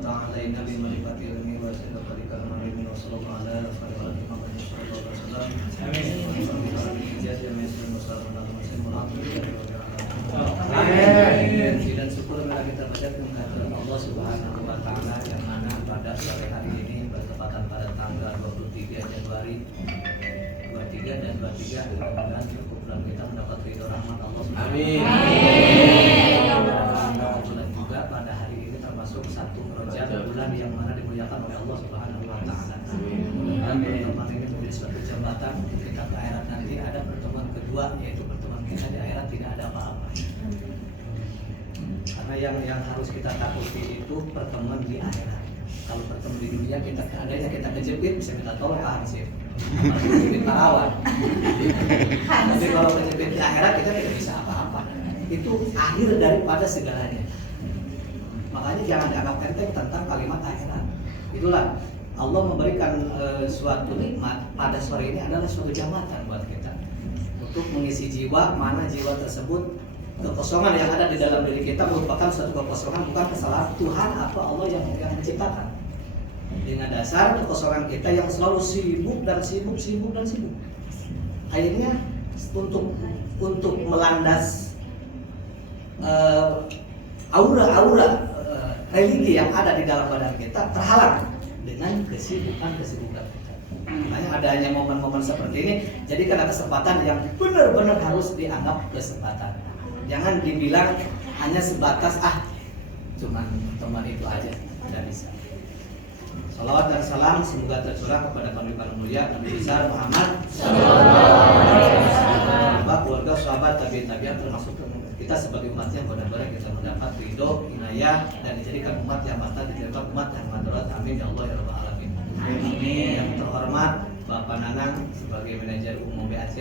وتع علينا بمعرفة علمه وصدق كرمه وصلى الله على خير خلق محمد صلى الله عليه وسلم. آمين. Dan syukur bila kita panjatkan kehadirat Allah Subhanahu wa taala yang mana pada sore hari ini bertepatan pada tanggal 23 Januari 23 dan 23 mudah-mudahan bulan kita mendapat ridho rahmat Allah Subhanahu wa taala. Amin. Dan juga pada hari ini termasuk satu Rajab, bulan yang mana dimuliakan oleh Allah Subhanahu wa taala. Amin. Pertemuan ini menjadi suatu jembatan kita ke akhirat nanti. Ada pertemuan kedua yaitu pertemuan kita di akhirat tidak ada apa-apa. Karena yang harus kita takuti itu pertemuan di akhirat. Kalau pertemuan di dunia kita adanya kita kejepit bisa minta tolong Pak Hansip. Kejepit parawan. Tapi kalau kejepit di akhirat kita tidak bisa apa-apa. Itu akhir daripada segalanya. Makanya jangan dianggap enteng tentang kalimat akhirat. Itulah Allah memberikan suatu nikmat pada sore ini adalah suatu jambatan buat kita untuk mengisi jiwa, mana jiwa tersebut kekosongan yang ada di dalam diri kita merupakan suatu kekosongan, bukan kesalahan Tuhan atau Allah yang menciptakan. Dengan dasar kekosongan kita yang selalu sibuk dan sibuk. Akhirnya untuk melandas aura religi yang ada di dalam badan kita terhalang dengan kesibukan kita. Makanya adanya momen-momen seperti ini jadikan kesempatan yang benar-benar harus dianggap kesempatan. Jangan dibilang hanya sebatas cuman teman itu aja, tidak bisa. Salawat dan salam semoga tercurah kepada panutan mulia Nabi besar Muhammad sallallahu keluarga, sahabat, tabi'in termasuk kita sebagai umatnya mudah-mudahan kita mendapat ridho, inayah dan dijadikan umat yang mata, dijadikan umat yang madharat. Amin ya Allah ya rabbal alamin. Amin. Yang terhormat Bapak Nanang sebagai manajer umum BAC,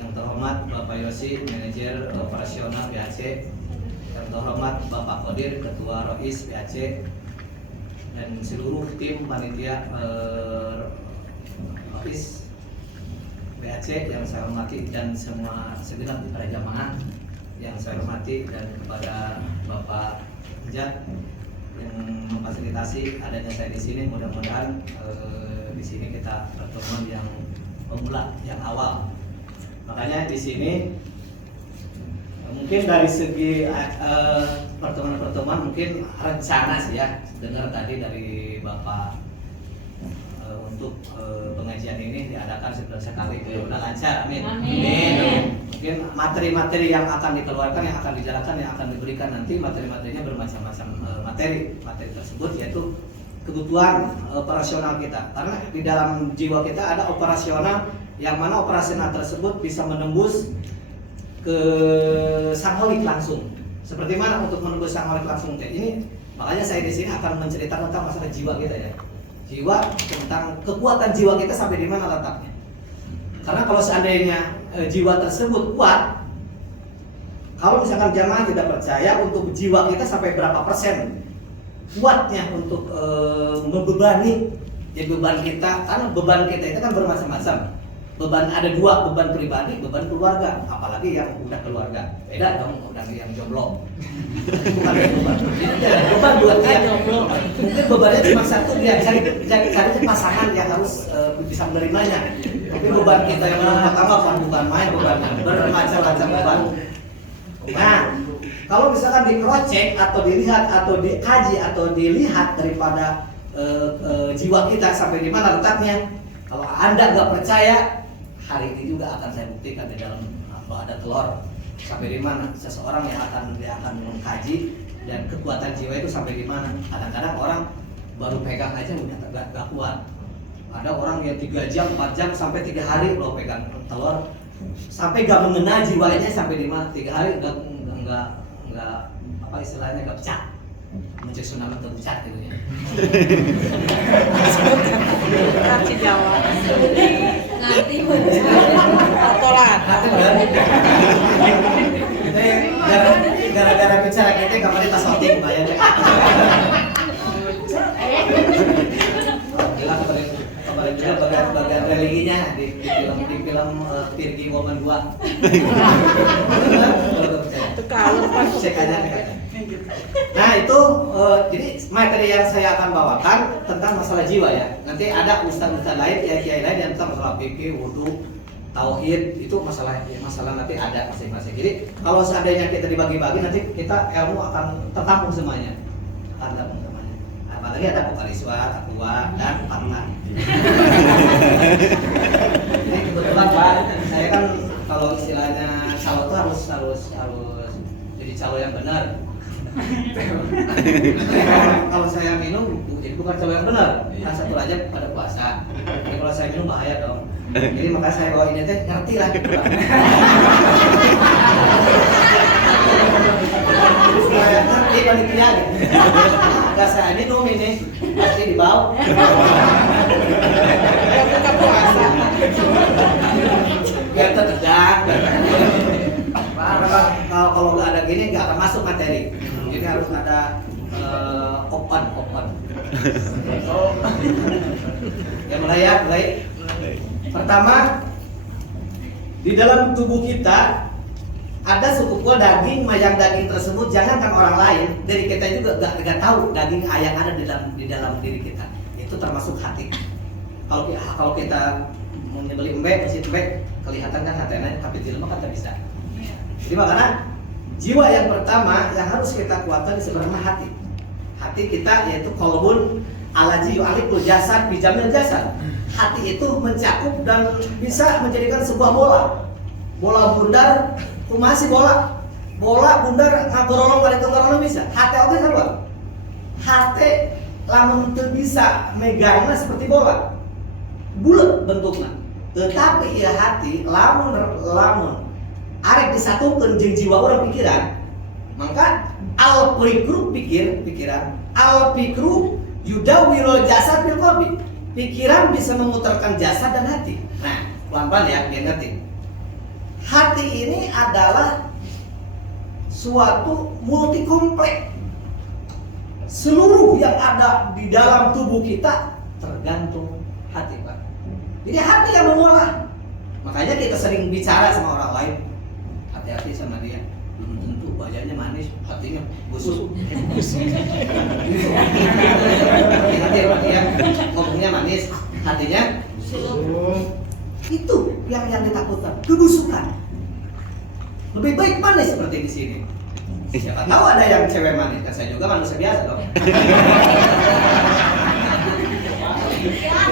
yang terhormat Bapak Yosi, manajer operasional BAC, yang terhormat Bapak Kodir, ketua Rois BAC, dan seluruh tim panitia Rois BAC yang saya hormati, dan semua segenap para jamaah yang saya hormati, dan kepada Bapak Jat yang memfasilitasi adanya saya di sini. Mudah-mudahan di sini kita pertemuan yang pemula, yang awal. Makanya di sini mungkin dari segi pertemuan mungkin rencana sih ya, dengar tadi dari Bapak untuk pengajian ini diadakan sekali, udah lancar, amin. Amin. Mungkin materi-materi yang akan dikeluarkan, yang akan dijalankan, yang akan diberikan nanti materi-materinya bermacam-macam materi tersebut yaitu kebutuhan operasional kita. Karena di dalam jiwa kita ada operasional yang mana operasional tersebut bisa menembus ke sangholik langsung. Seperti mana untuk menembus sangholik langsung? Ini makanya saya di sini akan menceritakan tentang masalah jiwa kita ya. Jiwa, tentang kekuatan jiwa kita sampai di mana letaknya. Karena kalau seandainya jiwa tersebut kuat, kalau misalkan jamaah tidak percaya untuk jiwa kita sampai berapa persen kuatnya untuk membebani jadi beban kita, karena beban kita itu kan bermacam-macam. Beban ada dua, beban pribadi, beban keluarga. Apalagi yang udah keluarga, beda dong udah yang jomblo. Bukan beban. Beban buat dia jomblo. Mungkin bebannya cuma satu, dia cari pasangan yang harus bisa menerimanya. Tapi beban kita yang pertama bukan main, beban bermacam-macam beban. Nah, kalau misalkan dikrocek atau dilihat atau dikaji atau dilihat daripada jiwa kita sampai di mana letaknya, kalau Anda nggak percaya, hari ini juga akan saya buktikan di dalam ada telur sampai di mana seseorang yang akan mengkaji dan kekuatan jiwa itu sampai di mana. Kadang-kadang orang baru pegang aja udah gak kuat. Ada orang yang 3 jam, 4 jam sampai 3 hari loh pegang telur sampai gak mengena jiwanya sampai di mana. 3 hari enggak apa istilahnya gak pecah. Mencek tsunami terpucat gitu ya. Ngerti Jawa. Ngerti Tolan. Gara-gara bicara kita kemarin tas outing bayarnya. Kemarin juga bagian religinya di film Pirgi Woman 2. Itu kalau pas Cek aja. Nah itu jadi materi yang saya akan bawakan tentang masalah jiwa ya. Nanti ada ustaz-ustaz lain, kiai-kiai lain yang tentang masalah fikih, wudu, tauhid, itu masalah nanti ada masing-masing. Jadi kalau seandainya kita dibagi-bagi nanti kita ilmu akan tertampung semuanya. Akan tertampung semuanya. Apalagi ada vokaliswa, ketua dan partner. Jadi kebetulan Pak, saya kan kalau istilahnya calo itu harus jadi calo yang benar. Kalau saya minum jadi bukan calo yang benar. Nah, satu aja pada puasa. Jadi kalau saya minum bahaya dong. Jadi makanya saya bawa ini teh ngerti lah gitu Pak. Saya ngerti panitia gitu. Enggak saya minum ini pasti dibawa. Ya buka puasa. Biar tegang. Kalau nggak ada gini nggak akan masuk materi. Jadi harus ada open. Ya mulai. Pertama, di dalam tubuh kita ada sekumpul daging, yang daging tersebut jangankan orang lain, dari kita juga nggak tahu daging yang ada di dalam diri kita. Itu termasuk hati. Kalau kita menyembelih mesin embek, kelihatan kan hatinya, tapi di lemak kan tidak bisa. Jadi makanya jiwa yang pertama yang harus kita kuatkan sebenarnya hati. Hati kita yaitu qalbun alaji yu'alikul jasad bijamil jasad. Hati itu mencakup dan bisa menjadikan sebuah bola bundar, kumasi bola bundar ngagorolong kali tunggarolong bisa. Hati oke kan? Hati lamun teu bisa megangna seperti bola, bulat bentuknya. Tetapi ya hati lamun arek disatukeun jeung jiwa orang pikiran, maka al-fikru pikiran, al-fikru yudawwirul jasad bil qalbi. Pikiran bisa memutarkan jasad dan hati. Nah, pelan-pelan ya, biar ngerti. Hati ini adalah suatu multi kompleks. Seluruh yang ada di dalam tubuh kita tergantung hati, Pak. Jadi hati yang mengolah. Makanya kita sering bicara sama orang lain. Hati-hati sama dia. Belum tentu wajahnya manis, hatinya busuk. Hati-hati ya, ngomongnya manis, hatinya busuk. Itu yang ditakutkan, kebusukan. Lebih baik manis seperti di sini. Siapa tahu ada yang cewek manis, kan saya juga manusia biasa dong.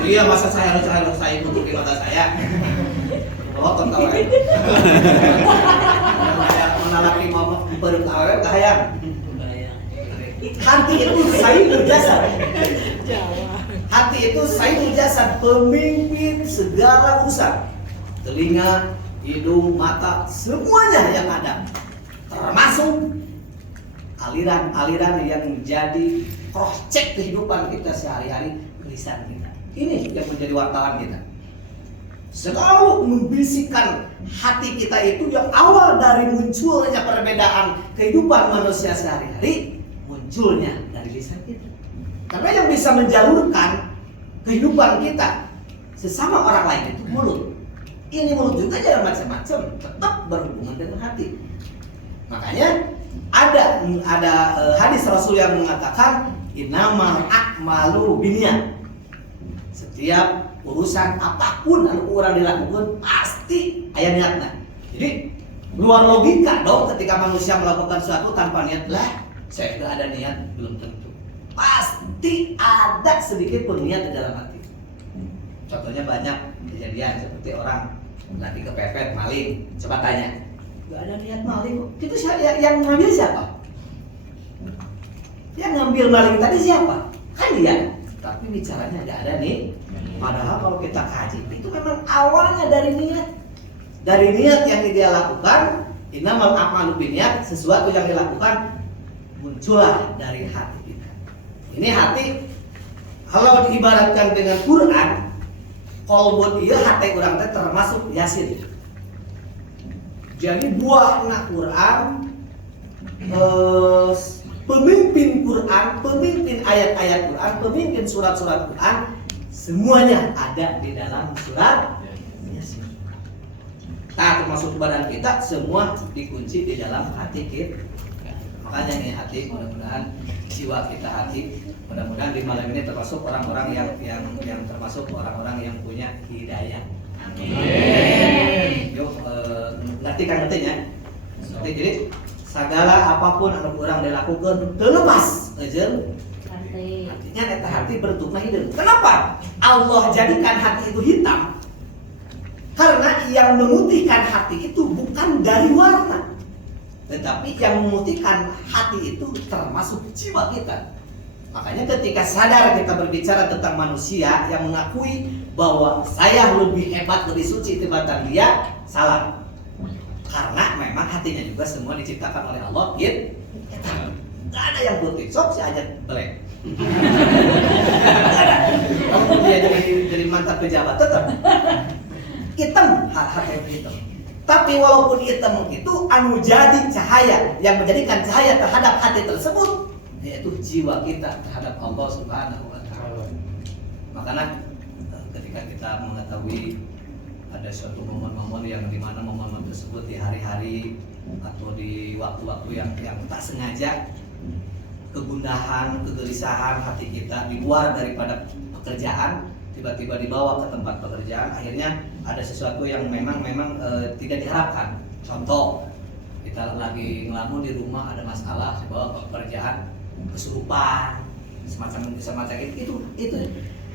Iya, masa saya harus saya untuk di mata saya. Loton tahu ya. Menalaki mau perut awet kahayang. Hati itu sayyidul jasad. Hati itu sayyidul jasad, pemimpin segala urusan. Telinga, hidung, mata, semuanya yang ada. Termasuk aliran-aliran yang menjadi cross check kehidupan kita sehari-hari, lisan kita. Ini yang menjadi wartawan kita. Selalu membisikkan hati kita itu yang awal dari munculnya perbedaan kehidupan manusia sehari-hari, munculnya dari lisan kita. Karena yang bisa menjalurkan kehidupan kita sesama orang lain itu mulut. Ini mulut juga jangan macam-macam, tetap berhubungan dengan hati. Makanya ada hadis Rasul yang mengatakan innamal a'malu binniyat. Setiap urusan apapun yang orang dilakukan pasti aya niatna. Jadi luar logika dong ketika manusia melakukan sesuatu tanpa niat. Lah, saya tidak ada niat, belum tentu. Pasti ada sedikit pun niat di dalam hati. Contohnya banyak kejadian seperti orang lagi kepepet maling, coba tanya, nggak ada niat maling kok. Itu yang ngambil siapa? Yang ngambil maling tadi siapa? Kan dia. Tapi bicaranya nggak ada nih. Padahal kalau kita kaji itu memang awalnya dari niat. Dari niat yang dia lakukan, innamal a'malu binniyat, sesuatu yang dilakukan muncullah dari hati kita. Ini hati kalau diibaratkan dengan Quran, qalbun ieu hati urang teh termasuk Yasin. Jadi buahna Quran, pemimpin Quran, pemimpin ayat-ayat Quran, pemimpin surat-surat Quran, semuanya ada di dalam surat Yasin. Nah, termasuk badan kita semua dikunci di dalam hati kita. Makanya nih hati, mudah-mudahan jiwa kita hati, mudah-mudahan di malam ini termasuk orang-orang yang termasuk orang-orang yang punya hidayah. Amin. Yuk, ngerti kan ngertinya? Jadi segala apapun anu orang dilakukan terlepas aja. Artinya eta hati bertukna hideung. Kenapa? Allah jadikan hati itu hitam. Karena yang memutihkan hati itu bukan dari warna, tetapi yang memutihkan hati itu termasuk jiwa kita. Makanya ketika sadar kita berbicara tentang manusia yang mengakui bahwa saya lebih hebat, lebih suci dibanding dia, salah. Karena memang hatinya juga semua diciptakan oleh Allah gitu. Gak ada yang putih, sok si aja black. Gak ada. Kamu dia jadi mantan pejabat tetap hitam, hati yang hitam. Tapi walaupun hitam itu anu jadi cahaya yang menjadikan cahaya terhadap hati tersebut, yaitu jiwa kita terhadap Allah Subhanahu wa Ta'ala. Makanya ketika kita mengetahui ada suatu momen-momen yang dimana momen tersebut di hari-hari atau di waktu-waktu yang tak sengaja, kegundahan, kegelisahan hati kita di luar daripada pekerjaan tiba-tiba dibawa ke tempat pekerjaan, akhirnya ada sesuatu yang memang tidak diharapkan. Contoh, kita lagi ngelamun di rumah ada masalah, dibawa ke pekerjaan, kesurupan, semacam itu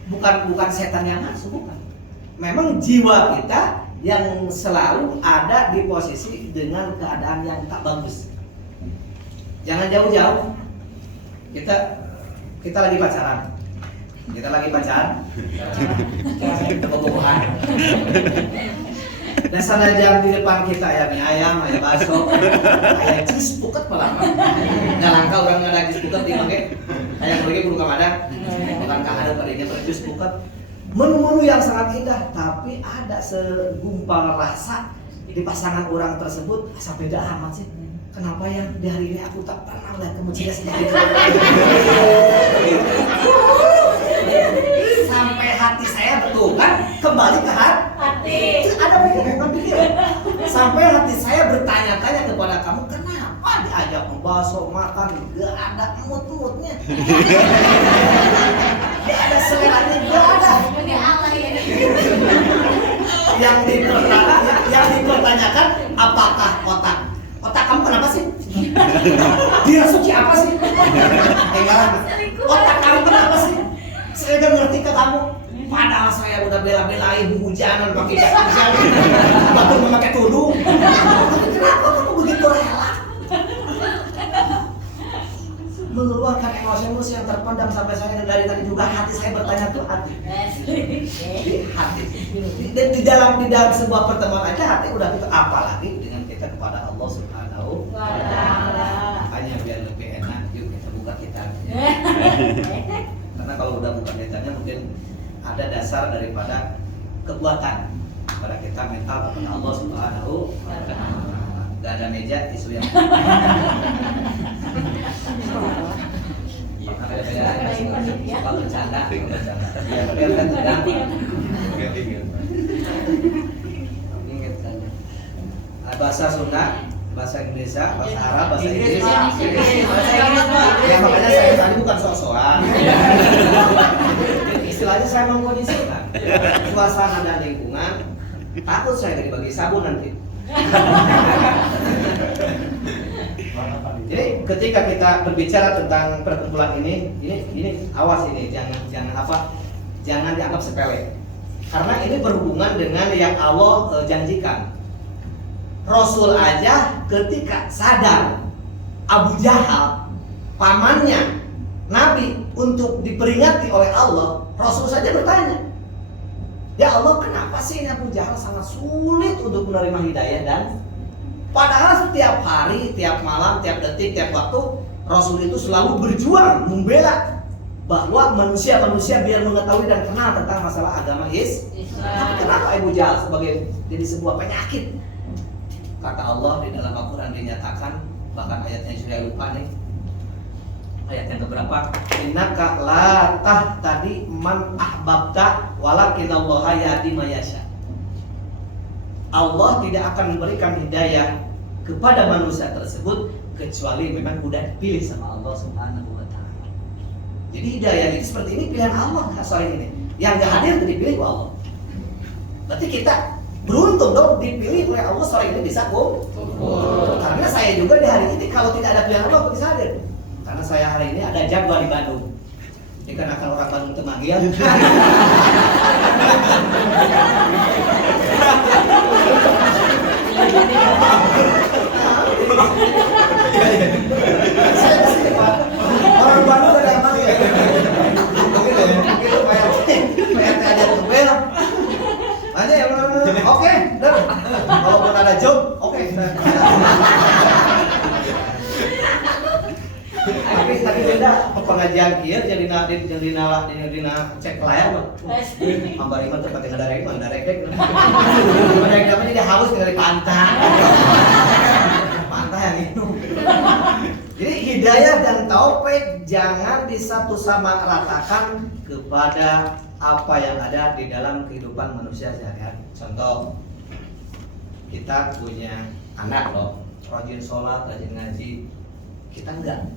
bukan setan yang masuk, bukan. Memang jiwa kita yang selalu ada di posisi dengan keadaan yang tak bagus. Jangan jauh-jauh. Kita lagi pacaran. Kita bobogohan. Dan sanajan di depan kita ya mie ayam, aya bakso, aya jus puket malah. Nggak langka orang ada jus puket di mangke. Aya bagi kudu kamada. Bukan kahadap adanya jus puket. Menu-menu yang sangat indah, tapi ada segumpal rasa di pasangan orang tersebut asa beda amat sih. Kenapa ya di hari ini aku tak pernah lihat kamu ceria seperti itu. Sampai hati saya betul kan kembali ke hati. Ada pikiran. Sampai hati saya bertanya-tanya kepada kamu, kenapa diajak membasuh makan gak ada emut-emutnya, gak ada seleranya, gak ada. Yang dipertanyakan apakah otak kamu kenapa sih? Dia suci apa sih? Otak kamu kenapa sih? Saya udah ngerti ke kamu. Padahal saya udah bela-belain hujanan pakai jas hujan, batur memakai tudung. Tapi kenapa kamu begitu rela mengeluarkan emosi-emosi yang terpendam sampai saya dari tadi juga hati saya bertanya tuh hati. Di hati. Dan di dalam sebuah pertemuan aja hati udah gitu, apalagi dengan kita kepada Allah Subhanahu wa Ta'ala. Makanya biar lebih enak, yuk kita buka kitabnya. Karena kalau udah buka kitabnya mungkin ada dasar daripada kekuatan pada kita mental kepada Allah Subhanahu wa Ta'ala. Gak ada meja isu yang ada beda suka bercanda tapi kan sedang bahasa Sunda, bahasa Indonesia, bahasa Arab, bahasa Inggris. Ya makanya saya tadi bukan sok-sokan. Istilahnya saya mengkondisikan suasana dan lingkungan. Takut saya dibagi sabun nanti. Jadi ketika kita berbicara tentang perkumpulan ini awas ini jangan dianggap sepele. Karena ini berhubungan dengan yang Allah janjikan. Rasul aja ketika sadar Abu Jahal pamannya Nabi untuk diperingati oleh Allah, Rasul saja bertanya, ya Allah, kenapa sih ini Abu Jahal sangat sulit untuk menerima hidayah? Dan padahal setiap hari, tiap malam, tiap detik, tiap waktu Rasul itu selalu berjuang membela bahwa manusia-manusia biar mengetahui dan kenal tentang masalah agama Islam. Tapi kenapa Abu Jahal sebagai jadi sebuah penyakit? Kata Allah di dalam Al-Quran dinyatakan, bahkan ayatnya saya lupa nih, ayat yang keberapa? Innaka la tahtadi man ahbabta walakinallaha yahdi man yasha. Allah tidak akan memberikan hidayah kepada manusia tersebut kecuali memang udah dipilih sama Allah Subhanahu wa taala. Jadi hidayah itu seperti ini pilihan Allah sore ini. Yang nggak hadir itu dipilih oleh Allah. Berarti kita beruntung dong dipilih oleh Allah sore ini bisa kumpul. Karena saya juga di hari ini kalau tidak ada pilihan Allah bisa hadir. Karena saya hari ini ada jadwal di Bandung. Dikarenakan orang Bandung temanggil. Saya kesini Pak. Orang Bandung ada yang manggil. Gitu Pak RT ada tebel. Aja yang oke, dah. Kalaupun ada job, oke. Tapi beda pengajian kieu jadi cek layar mah. Hamba iman tempat yang ada rek mah ada rek. Ada yang namanya dia haus dari pantai. Pantai yang itu. Jadi hidayah dan taufik jangan disatu sama ratakan kepada apa yang ada di dalam kehidupan manusia sehari-hari. Contoh, kita punya anak loh, rajin sholat, rajin ngaji, kita enggak.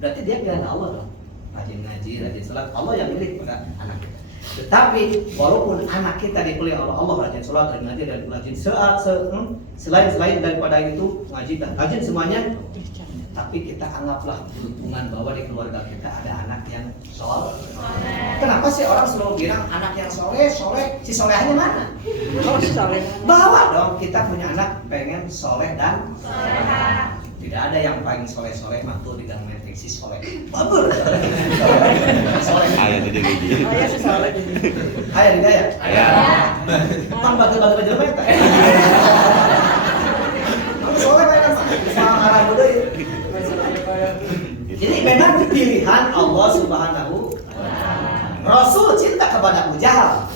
Berarti dia pilihan Allah dong. Rajin ngaji, rajin sholat, Allah yang milih pada anak kita. Tetapi walaupun anak kita dipilih oleh Allah rajin sholat, rajin ngaji, dan rajin selain daripada itu ngaji dan rajin semuanya, tapi kita anggaplah hubungan bahwa di keluarga kita ada anak yang soleh. Kenapa sih orang selalu bilang anak yang soleh, si solehnya mana? Bawa dong, kita punya anak pengen soleh dan soleha. Tidak ada yang paling soleh mantu di gang menteng si soleh. Babur. Soleh. Ayah itu juga gitu. Ayah sih soleh. Ayah di gaya. Ayah. Tang batu jelema eta. Soleh kan sama arah budaya. Jadi memang pilihan Allah Subhanahu wa taala. Rasul cinta kepada Abu Jahal,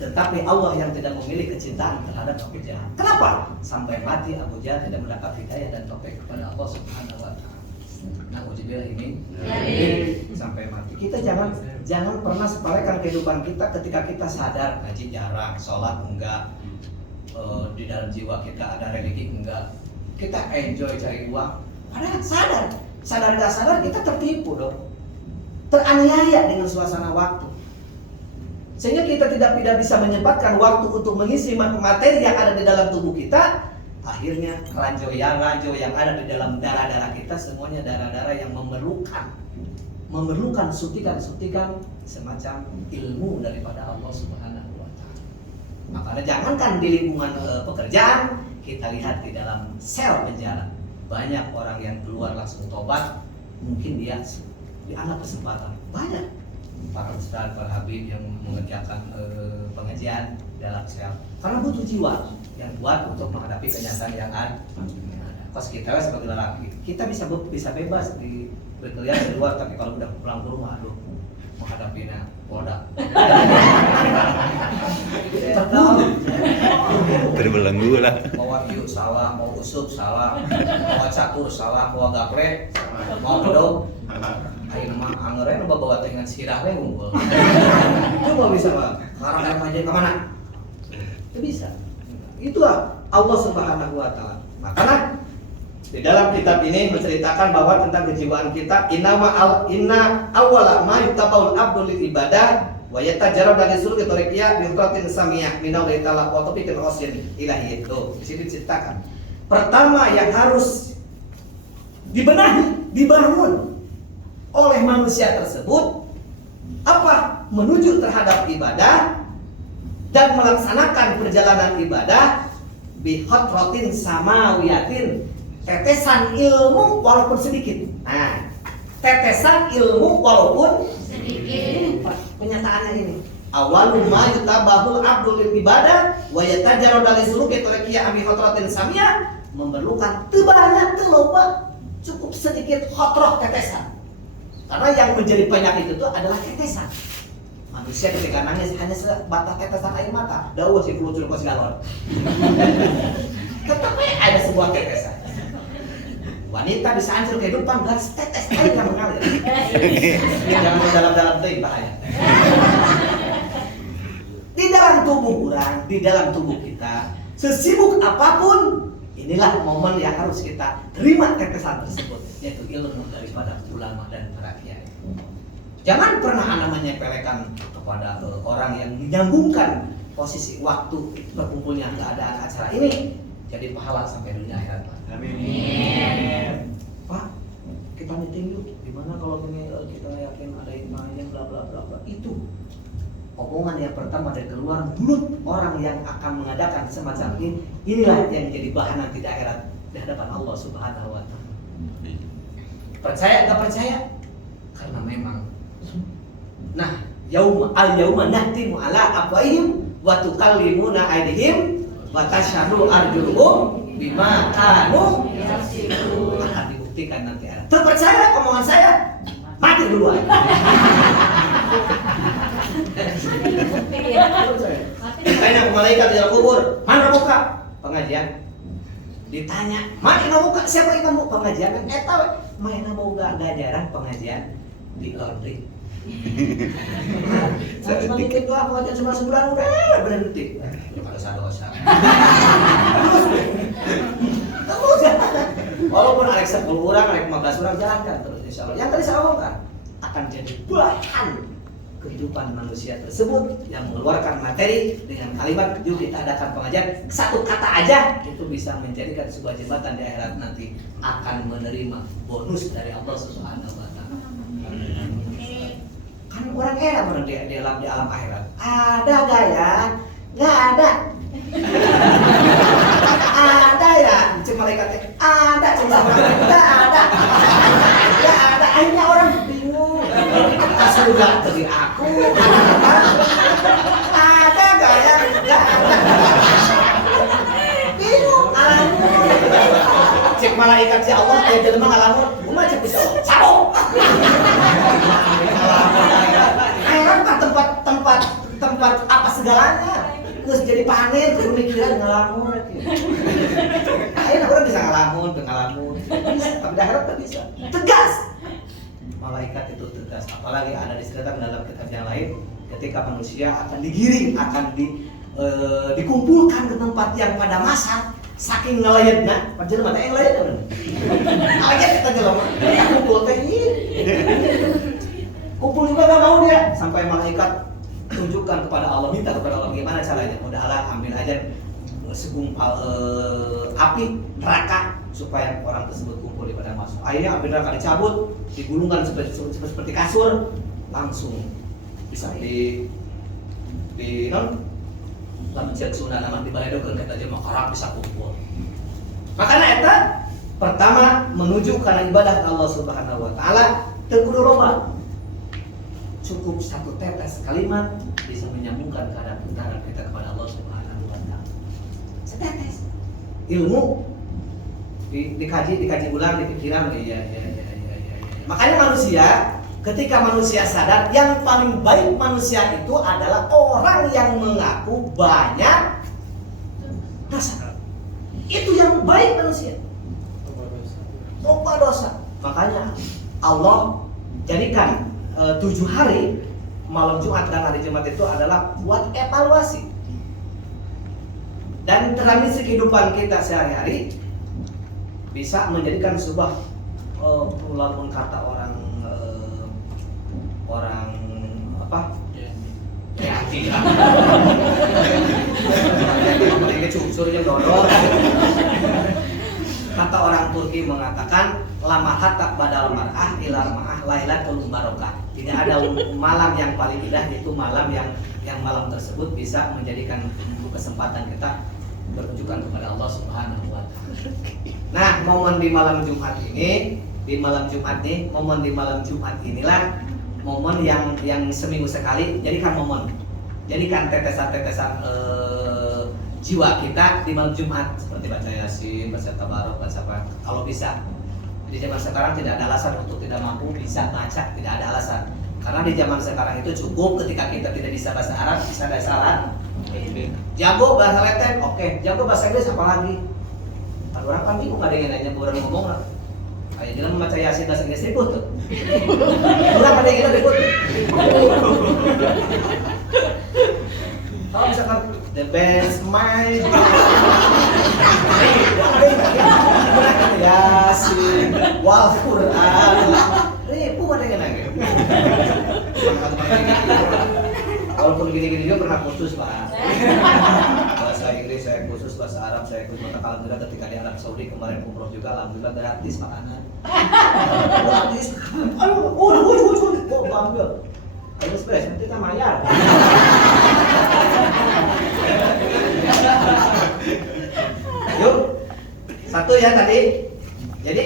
tetapi Allah yang tidak memilih kecintaan terhadap Abu Jahal. Kenapa? Sampai mati Abu Jahal tidak mendapat hidayah dan taufik kepada Allah Subhanahu wa taala. Nah, ujibillah ini sampai mati. Kita jangan pernah sepelekan kehidupan kita ketika kita sadar ngaji jarang, sholat enggak, di dalam jiwa kita ada religi enggak. Kita enjoy cari uang. Padahal sadar nggak sadar kita tertipu dong, teraniaya dengan suasana waktu, sehingga kita tidak bisa menyempatkan waktu untuk mengisi materi yang ada di dalam tubuh kita. Akhirnya ranjau yang ada di dalam darah-darah kita semuanya darah-darah yang memerlukan suntikan semacam ilmu daripada Allah Subhanahu wa taala. Makanya jangankan di lingkungan pekerjaan, kita lihat di dalam sel penjara. Banyak orang yang keluar langsung tobat, mungkin dia dianggap kesempatan. Banyak para ustaz, para habib yang mengerjakan pengajian dalam sel karena butuh jiwa yang kuat untuk menghadapi kenyataan yang ada. Kos kita sebagai lelaki, kita bisa bebas berkeliaran di luar, tapi kalau udah pulang ke rumah, aduh, menghadapi Polda. Terbelenggu lah. Bawa hiu salah, mau usuk salah, bawa catur salah, bawa gaplek, mau bedog. Ayo mah angeureun bawa dengan sirah we ngumpul. Itu mau bisa mah. Ngarang aja ke mana? Itu bisa. Itulah Allah Subhanahu wa taala. Makanya di dalam kitab ini menceritakan bahwa tentang kejiwaan kita inna awwala ma yutabaul abdul lil ibadah wa yatajarrab dari sulki tariqiyah bi hutratin samiyah minau ta'ala wa taufiqil husn ilahi. Itu di sini diceritakan. Pertama yang harus dibangun oleh manusia tersebut apa? Menuju terhadap ibadah dan melaksanakan perjalanan ibadah bi hutratin samawiyatin, tetesan ilmu walaupun sedikit. Nah, tetesan ilmu walaupun sedikit. Kenyataannya ini. Awalu ma yutabahul abdul lil ibadah wa yatajarradu li suluki tariqiyah abi hatratin samiyah, memerlukan teu banyak teu loba, cukup sedikit hatrah tetesan. Karena yang menjadi penyakit itu adalah tetesan. Manusia ketika nangis hanya sebatas tetesan air mata, dawuh si kelucur kos galon. Tetapi ada sebuah tetesan. Wanita bisa hancur kehidupan dengan setetes air yang mengalir. Jangan dalam-dalam teuing bahaya. Di dalam tubuh orang, di dalam tubuh kita, sesibuk apapun Inilah momen yang harus kita terima tetesan tersebut, yaitu ilmu daripada ulama dan para kiai. Jangan pernah Anda menyepelekan kepada orang yang menyambungkan posisi waktu berkumpulnya keadaan acara ini jadi pahala sampai dunia akhirat. Amin. Pak, kita meeting yuk. Gimana kalau ini kita yakin ada yang bla bla bla bla. Itu omongan yang pertama dari keluar mulut orang yang akan mengadakan semacam ini. Inilah yang jadi bahan nanti di akhirat di hadapan Allah Subhanahu wa taala. Percaya enggak percaya? Karena memang. Nah, yauma nahtimu ala afwahihim wa tukallimuna aydihim wa tashhadu arjuluhum bima kanu yaksibun. Akan dibuktikan nanti ada. Terpercaya omongan saya? Mati duluan. Tanya ke malaikat di dalam kubur, mana muka? Pengajian. Ditanya, mana muka? Siapa imammu? Pengajian. Tahu, mana mau gajaran pengajian di laundry. Saya sedikit doa pengajian cuma sebulan udah berhenti. Dosa dosa. Terus jalan. Walaupun ada 10 orang, ada 15 orang jalankan terus insya Allah. Yang tadi saya omongkan akan jadi bahan kehidupan manusia tersebut yang mengeluarkan materi dengan kalimat yuk kita adakan pengajian, satu kata aja itu bisa menjadikan sebuah jembatan di akhirat nanti akan menerima bonus dari Allah Subhanahu wa taala. Kan orang era di alam akhirat ada gaya nggak ada. Ada ya cuma malaikatnya ada cuma nggak ada. Nggak ada, akhirnya orang bingung. Sudah dari aku ada gaya nggak ada, bingung alamun. Cek malaikat si Allah kayak jelema ngalamun cuma cek bisa cabut. Akhirat kan tempat apa segalanya. Terus jadi panen, kudu mikiran ngalamun. Akhirnya orang bisa ngalamun, tapi di akhirat tak bisa. Tegas. Malaikat itu tegas, apalagi ada diceritakan dalam kitab yang lain ketika manusia akan digiring, akan dikumpulkan ke tempat yang pada masa saking ngelayatnya, padahal mata yang lain kan. Aja kita jelema, kita kumpul teh kumpul juga nggak mau dia, sampai malaikat tunjukkan kepada Allah, minta kepada Allah bagaimana caranya. Udahlah ambil aja segumpal api neraka supaya orang tersebut kumpul di pada masuk. Akhirnya api neraka dicabut, digulungkan seperti kasur, langsung bisa di lamun cek Sunda nama dibaledokeun kita jelema orang bisa kumpul. Makanya eta pertama menuju karena ibadah Allah Subhanahu wa taala teu kudu loba. Cukup satu tetes kalimat bisa menyambungkan keadaan kita kepada Allah Subhanahu wa taala. Setetes ilmu dikaji ulang, dipikiran iya. Makanya manusia ketika manusia sadar yang paling baik manusia itu adalah orang yang mengaku banyak dosa. Itu yang baik manusia. Lupa dosa. Makanya Allah jadikan 7 hari malam Jumat dan hari Jumat itu adalah buat evaluasi dan tradisi kehidupan kita sehari-hari bisa menjadikan sebuah walaupun kata orang apa ya tidak ini cucurnya dodol. Kata orang Turki mengatakan lama hatta badal mar'ah ilar ma'ah lailatul barokah. Tidak ada malam yang paling indah, itu malam yang malam tersebut bisa menjadikan kesempatan kita bertujukan kepada Allah Subhanahu wa taala. Nah, momen di malam Jumat inilah momen yang seminggu sekali jadikan tetesan-tetesan jiwa kita di malam Jumat seperti baca Yasin, baca Tabarok, baca apa. Kalau bisa di zaman sekarang tidak ada alasan untuk tidak mampu bisa baca, tidak ada alasan. Karena di zaman sekarang itu cukup ketika kita tidak bisa bahasa Arab, bisa bahasa Arab. Jago bahasa Latin, oke. Jago bahasa Inggris apa lagi? Kalau orang kan bingung, ada yang nanya orang ngomong lah. Kayak jalan membaca Yasin bahasa Inggris ribut tuh. Orang ada yang ribut. Kalau misalkan the best mind, ada yang gini-gini juga pernah kursus Pak. Bahasa Inggris saya kursus, bahasa Arab saya kursus. Maka alhamdulillah ketika di Arab Saudi kemarin umroh juga alhamdulillah gratis makanan. Gratis. Bangga. Ayo stres, nanti kita bayar. Yuk, satu ya tadi. Jadi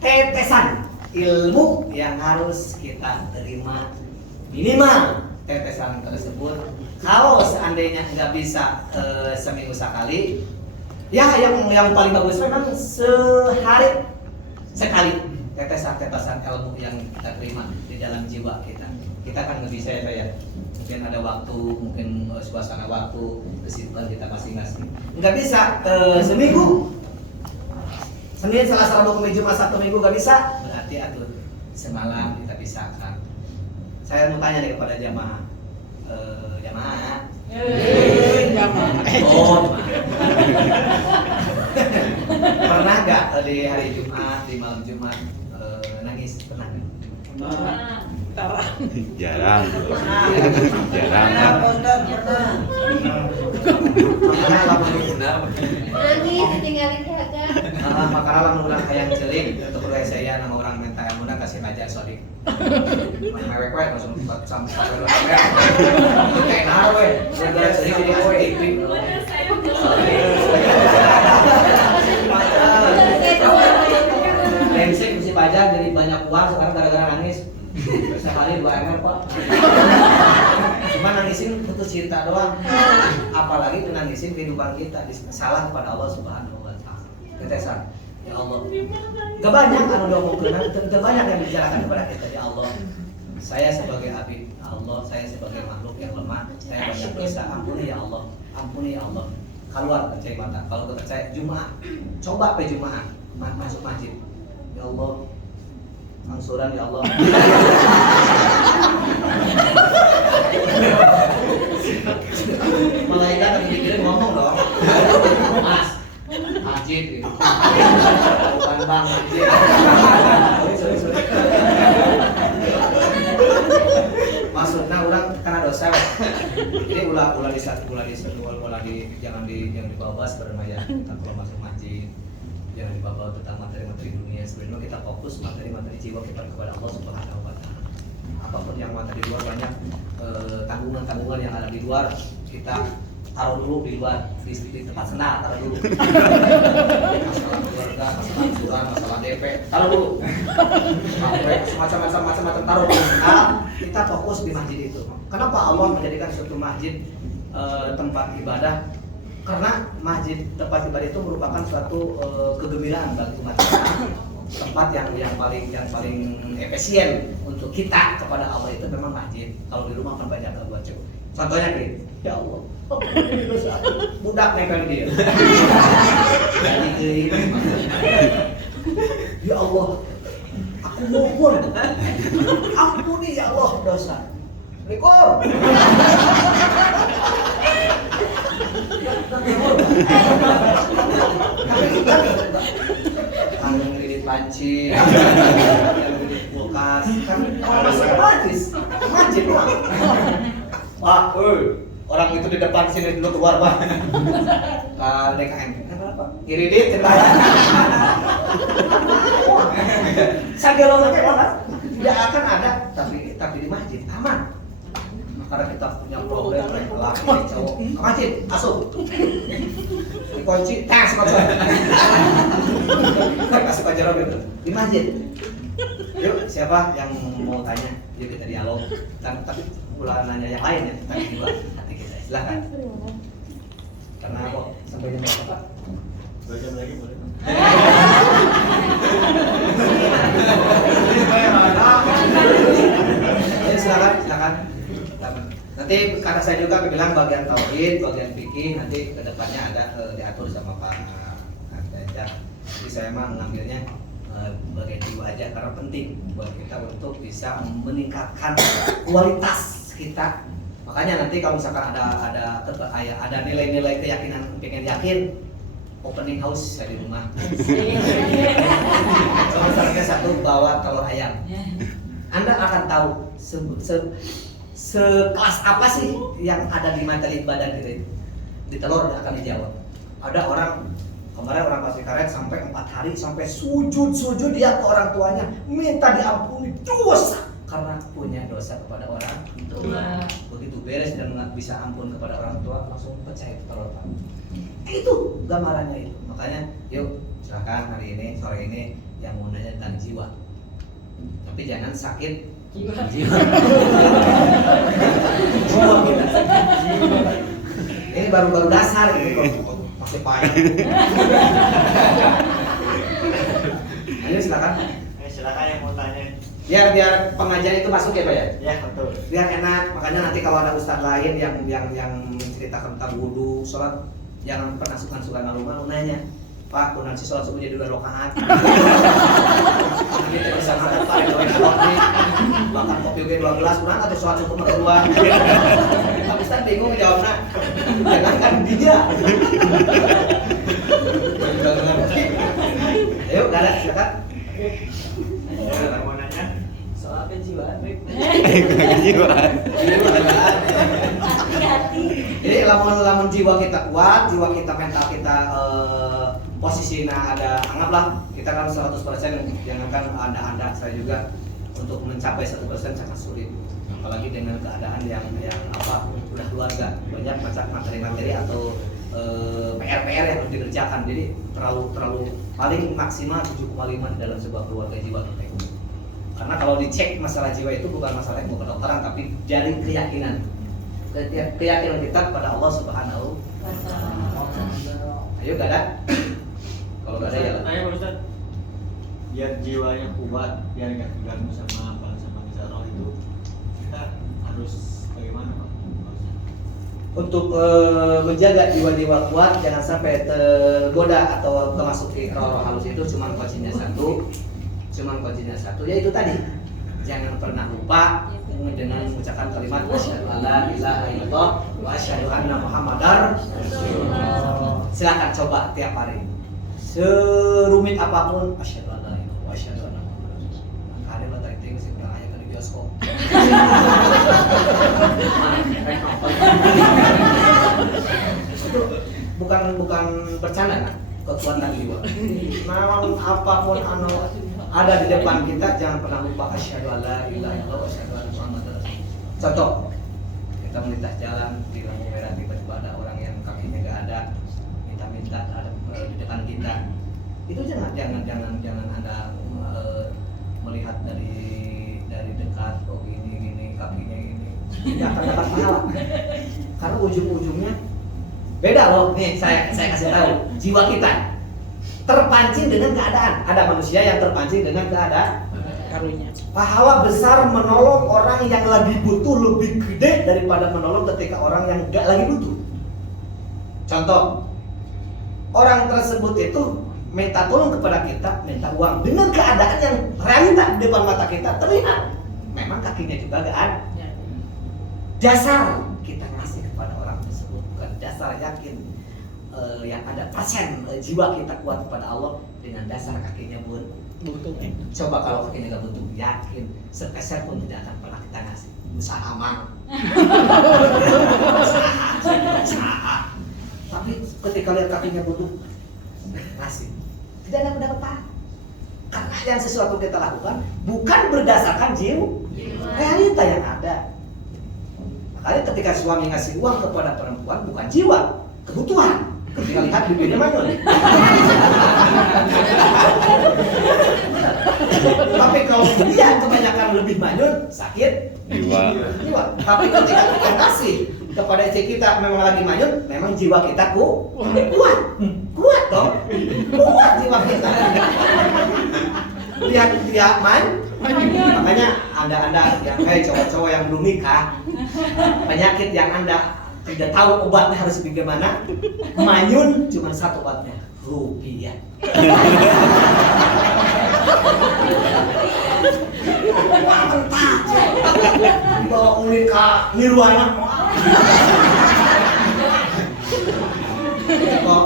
tetesan ilmu yang harus kita terima minimal tetesan tersebut. Kalau seandainya nggak bisa seminggu sekali, ya yang paling bagus memang sehari sekali tetesan ilmu yang kita terima di dalam jiwa kita. Kita kan nggak bisa ya, mungkin ada waktu, mungkin suasana waktu, kesibukan kita masing-masing. Nggak bisa seminggu. Senin, Selasa, Rabu, Kamis, Jumat, Sabtu, Minggu nggak bisa, berarti atur semalam kita pisahkan. Saya mau tanya nih kepada jamaah. Jamaah. Oh, pernah nggak di hari Jumat, di malam Jumat nangis? Pernah nggak? Jarang. Jarang. Nangis ditinggalin jaga. Makalah menggunakan ayam celik untuk keluarga saya nama orang minta yang muda kasih aja sodik. Mewek wek langsung sampai kayak nawe. Sudah celik jadi TV. Lemsek mesti pajak jadi banyak uang sekarang gara-gara nangis. Sehari 2 ML Pak. Cuma nangisin putus cinta doang. Apalagi nangisin kehidupan kita, salah kepada Allah Subhanahu wa taala. Tetesan. Ya Allah. Gak banyak anu diomongkeun, gak banyak yang dibicarakan kepada kita ya Allah. Saya sebagai abid Allah, saya sebagai makhluk yang lemah, saya banyak dosa. Ampuni ya Allah. Ampuni ya Allah. Keluar percaya mata. Kalau percaya Jumat, coba pe Jumat masuk masjid. Ya Allah. Angsuran ya Allah. Malaikat lagi dikirim ngomong dong. Mas, masjid gitu. Bukan bang, masjid. Sorry. Maksudnya orang karena dosa. Ini ulah jangan dibawa bermaya. Kita kalau masuk masjid jangan dibawa tentang materi-materi dunia. Sebenarnya kita fokus materi-materi jiwa kita kepada Allah Subhanahu wa taala. Apapun yang materi di luar banyak tanggungan-tanggungan yang ada di luar, kita taruh dulu di luar di tempat senang, taruh dulu. Masalah keluarga, masalah angsuran, masalah DP, taruh dulu. Sampai macam-macam taruh dulu. Nah, kita fokus di masjid itu. Kenapa Allah menjadikan suatu masjid tempat ibadah? Karena masjid tempat ibadah itu merupakan suatu kegembiraan bagi umat kita. Tempat yang paling efisien untuk kita kepada Allah itu memang masjid. Kalau di rumah kan banyak buat coba. Contohnya nih, ya Allah, budak nempel dia. Jadi ya Allah, aku mohon, ampuni ya Allah dosa. Rekor. Kami ngedit panci, ngedit kulkas, kan orang masuk gratis, masjid doang. Pak, orang itu di depan sini dulu keluar Pak. DKM, kenapa? Ngiridit, sagelongannya orang tidak akan ada, tapi di masjid aman. Karena kita punya problem laki cowok masjid masuk dikunci tas masuk kasih pelajaran gitu di masjid. Yuk siapa yang mau tanya yuk kita dialog tapi ulah nanya yang lain ya tadi juga nanti kita silakan karena kok sampai jam berapa Pak? 2 jam lagi boleh. Silakan. Nanti karena saya juga bilang bagian tauhid, bagian fikih nanti kedepannya ada diatur sama Pak Ganjar. Jadi saya mah mengambilnya bagian jiwa aja karena penting buat kita untuk bisa meningkatkan kualitas kita. Makanya nanti kalau misalkan ada nilai-nilai keyakinan pengen yakin opening house saya di rumah. Kalau misalnya satu bawa telur ayam, Anda akan tahu sekelas apa sih yang ada di materi badan kita itu? Di telur akan dijawab. Ada orang kemarin orang pasti karet sampai 4 hari sampai sujud dia ke orang tuanya minta diampuni dosa karena punya dosa kepada orang tua. Begitu beres dan nggak bisa ampun kepada orang tua langsung pecah itu telur. Itu gambarannya itu. Makanya yuk silakan hari ini sore ini yang mau nanya tentang jiwa. Tapi jangan sakit jiwa. Jiwa kita. Ini baru dasar ini kok masih payah. Ayo silakan. Silakan yang mau tanya. Biar pengajian itu masuk ya Pak ya. Ya betul. Biar enak. Makanya nanti kalau ada ustadz lain yang menceritakan tentang wudu, sholat, jangan pernah sukan malu-malu nanya. Pak, kunang si sholat subuh jadi 2 rakaat. Nanti bisa makan Pak, bahkan kopi oke 2 gelas, kurang atau sholat subuh makan 2. Pak Ustadz bingung jawabnya. Jangan kan dia. Ayo, gak ada, silakan. Mau nanya soal kejiwaan. Kejiwaan. Jadi lamun jiwa kita kuat, jiwa kita mental kita posisinya ada, anggaplah kita kan 100%, jangankan anda saya juga untuk mencapai 100% sangat sulit. Apalagi dengan keadaan yang apa udah keluarga banyak macam materi atau PR yang harus dikerjakan. Jadi terlalu paling maksimal 7,5 dalam sebuah keluarga jiwa kita itu. Karena kalau dicek masalah jiwa itu bukan masalah ilmu kedokteran tapi dari keyakinan kita kepada Allah Subhanahu wa Ta'ala. Ayo gak ada? Kalau gak ada ya. Tanya Pak Ustadz, biar jiwanya kuat, biar nggak terganggu sama bisa roh itu, kita harus bagaimana Pak? Untuk menjaga jiwa-jiwa kuat jangan sampai tergoda atau kemasuki roh halus itu cuman kuncinya satu yaitu tadi jangan pernah lupa dengan mengucapkan kalimat asyhadu alla ilaha illallah wa asyhadu anna muhammadar rasulullah. Silakan coba tiap hari serumit apapun asyhadu alla ilaha wa asyhadu anna muhammadar rasulullah. Kali lo tadi sih udah aya di bioskop. Itu bukan bercanda kan kekuatan jiwa. Namun apapun ada di depan kita jangan pernah lupa asyhadu alla ilaha illallah wa asyhadu anna muhammadar rasulullah. Contoh kita melintas jalan di lampu merah tiba-tiba ada orang yang kakinya nggak ada minta ada di depan kita. Itu jangan Anda melihat dari dekat kok gini kakinya ini tidak akan dapat pahala karena ujung-ujungnya beda loh. Nih saya kasih tahu jiwa kita terpancing dengan keadaan. Ada manusia yang terpancing dengan keadaan karunya. pahala besar menolong orang yang lagi butuh lebih gede daripada menolong ketika orang yang gak lagi butuh. Contoh, orang tersebut itu minta tolong kepada kita, minta uang dengan keadaan yang realita di depan mata kita terlihat. Memang kakinya juga gak ada. Dasar kita ngasih kepada orang tersebut bukan dasar yakin yang ada persen jiwa kita kuat kepada Allah dengan dasar kakinya butuh. Coba kalau kakinya gak butuh, yakin sepeser pun tidak akan pernah kita ngasih. Usaha mang. Usaha. Tapi ketika lihat kakinya butuh, ngasih. Tidak ada mendapat pahala. Karena yang sesuatu kita lakukan bukan berdasarkan jiwa, realita yang ada. Makanya ketika suami ngasih uang kepada perempuan bukan jiwa, kebutuhan. Ketika lihat bibirnya manyun. Tapi kalau dia kebanyakan lebih manyun, sakit Jiwa. Tapi ketika kita kasih kepada istri kita memang lagi manyun, memang jiwa kita kuat dong. Kuat jiwa kita. Lihat dia makanya anda yang cowok-cowok yang belum nikah, penyakit yang anda tidak tahu obatnya harus bagaimana, manyun cuma satu obatnya, rupiah. Bawa ulit ke nirwana. Kok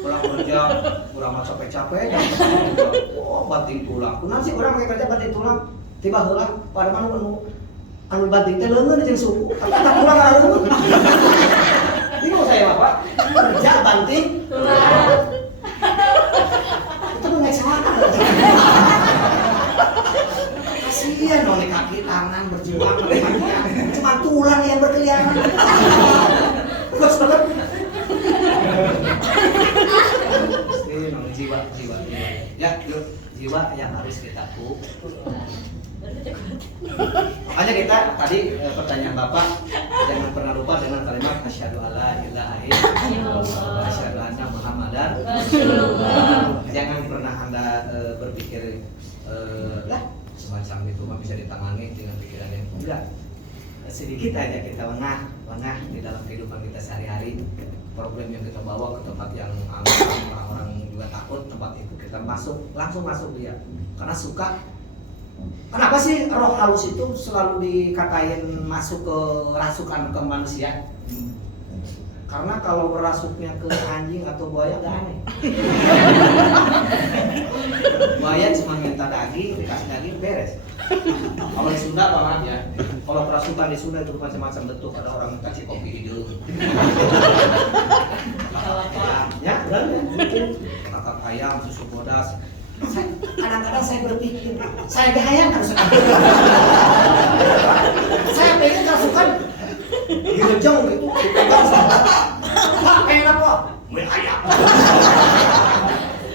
pulang kerja, pulang mah capek-capek. Oh, banting tulang. Kunaon sih orang kayak kerja banting tulang, tiba heula pada mana anu banting teh leungeun jeung suku. Kata pulang ka leungeun. Bingung saya Bapak. Kerja banting tulang. Itu mah naik salah. Kasihan oleh kaki tangan berjuang oleh kaki. Cuma tulang yang berkeliaran. Terus banget. Jiwa. Ya, yuk, jiwa yang harus kita makanya kita tadi pertanyaan Bapak, jangan pernah lupa dengan kalimat asyhadu alla ilaha illallah wa asyhadu anna muhammadar rasulullah. Jangan pernah Anda berpikir semacam itu bisa ditangani dengan pikiran yang enggak. Sedikit aja kita lengah di dalam kehidupan kita sehari-hari. Problem yang kita bawa ke tempat yang aman, orang-orang juga takut, tempat itu kita langsung masuk dia. Karena suka. Kenapa sih roh halus itu selalu dikatain masuk ke rasukan ke manusia? Karena kalau berasuknya ke anjing atau buaya gak aneh. Buaya cuma minta daging, dikasih daging beres. Kalau di Sunda maaf ya, kalau kerasukan di Sunda itu macam-macam bentuk. Ada orang minta kopi hidung, ya benar ya, kakak ayam, susu bodas. Kadang-kadang saya berpikir, saya gaya harus saya pengen kerasukan gitu jauh gitu. Pak pengen apa? Mie ayam.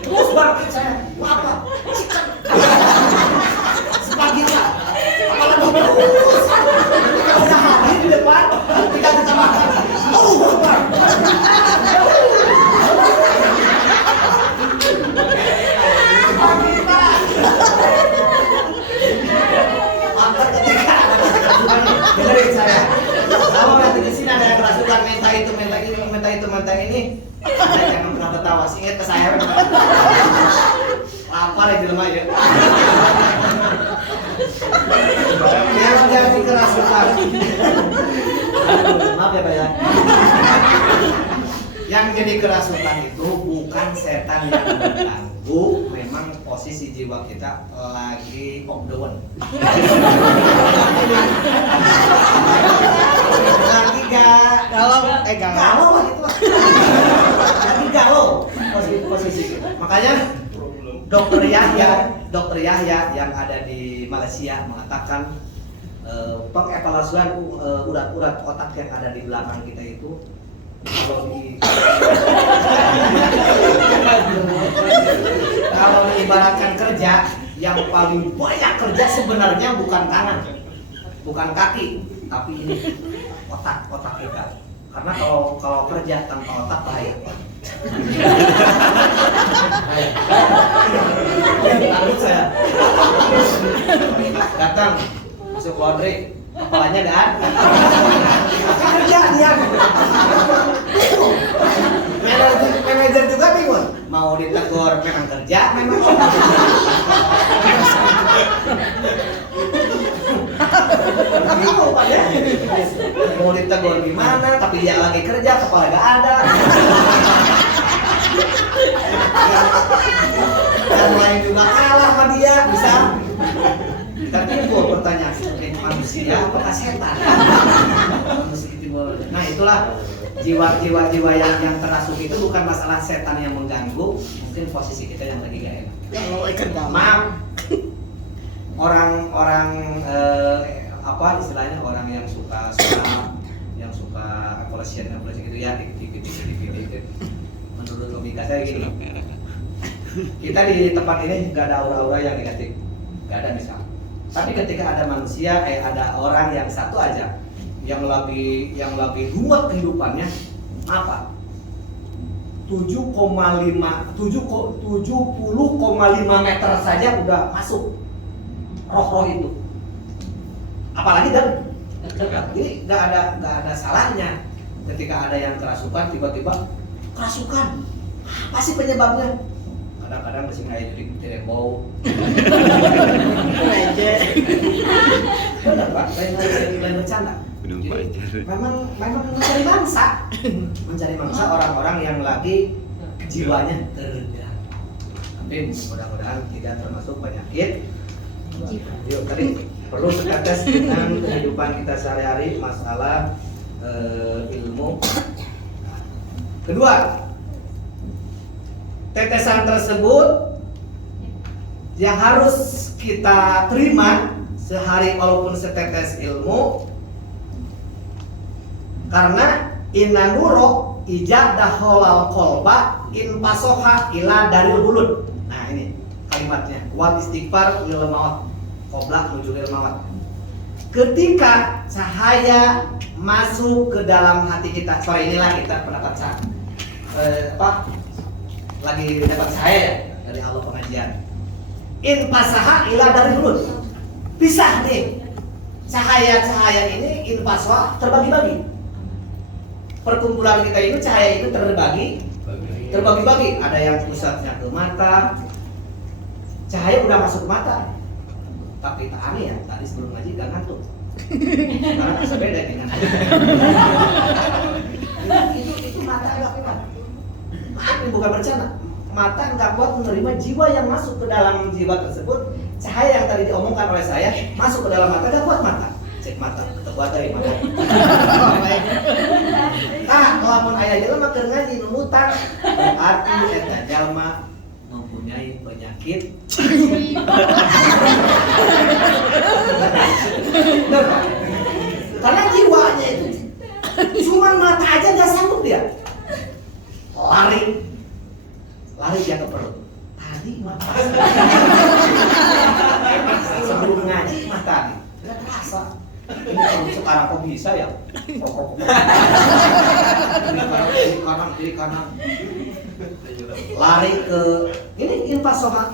Terus bangkit saya, mau apa? Chicken. Spaghetti. Apalagi terus. Kita udah hadir di depan, kita makan. Dengerin saya. Kalau nanti di sini ada yang kerasukan minta itu, ini, jangan pernah ketawa. Ingat ke saya. Lapar ya di rumah ya. Yang jadi kerasukan. Maaf ya Pak ya. Yang jadi kerasukan itu bukan setan yang mengganggu, memang posisi jiwa kita lagi off the one. Lagi galau gitu. Lagi galau posisi kita. Makanya Dokter Yahya yang ada di Malaysia mengatakan pengevaluasian urat-urat otak yang ada di belakang kita itu kalau diibaratkan kerja, yang paling banyak kerja sebenarnya bukan tangan, bukan kaki, tapi ini otak kita. Karena kalau kerja tanpa otak bahaya. Takut saya. Datang masuk laundry, kepalanya gak ada. Kerja dia. Manajer juga bingung. Mau ditegur memang kerja, memang bingung Pak ya. Mau ditegur gimana, tapi dia lagi kerja, kepala gak ada. Yang lain juga kalah sama dia, bisa. Tapi itu pertanyaan seperti manusia apakah setan? Nah itulah jiwa yang terasuk itu bukan masalah setan yang mengganggu, mungkin posisi kita yang lagi gak enak. Maaf, orang apa istilahnya, orang yang suka evaluasi gitu ya, dikit. Menurut logika saya gini, kita di tempat ini nggak ada aura-aura yang negatif, nggak ada misal. Tapi ketika ada manusia, ada orang yang satu aja yang lebih ruwet kehidupannya, apa? 70,5 meter saja udah masuk roh itu. Apalagi dan jadi nggak ada salahnya ketika ada yang kerasukan, tiba-tiba kerasukan. Apa sih penyebabnya? Kadang-kadang masih nggak jadi tidak bau. Benar Pak, lain bercanda. Memang mencari mangsa orang-orang yang lagi jiwanya terendah. Tapi mudah-mudahan tidak termasuk penyakit Yuk, tadi perlu setetes dengan kehidupan kita sehari-hari masalah ilmu. Kedua, tetesan tersebut yang harus kita terima sehari walaupun setetes ilmu, karena inna nuro ijab daholal kolba in pasoha ila daril bulut. Nah ini kalimatnya, wal istighfar lil maut qobla nujulil maut. Ketika cahaya masuk ke dalam hati kita, sore inilah kita mendapat lagi dapat cahaya ya dari Allah pengajian. In pasaha ila daril bulut. Pisah nih cahaya-cahaya ini in paswa terbagi-bagi. Perkumpulan kita ini cahaya itu terbagi-bagi. Ada yang pusatnya ke mata, cahaya udah masuk ke mata. Tapi tak aneh ya, tadi sebelum ngaji gak ngantuk. Karena bisa beda dengan itu mata agak kuat. Maaf ini bukan bercanda. Mata nggak kuat menerima jiwa yang masuk ke dalam jiwa tersebut. Cahaya yang tadi diomongkan oleh saya masuk ke dalam mata, nggak kuat mata. Cek mata, terbuat dari mata. Lamun ayah jelema keur ngaji numutan, berarti eta jalma mempunyai penyakit. Karena jiwanya itu cuma mata aja nggak sanggup dia. Lari dia ke perut. Tadi mata. Sebelum ngaji mata nih, nggak terasa. Ini kalau sekarang kok bisa ya? Kiri kanan. Lari ke ini impasoha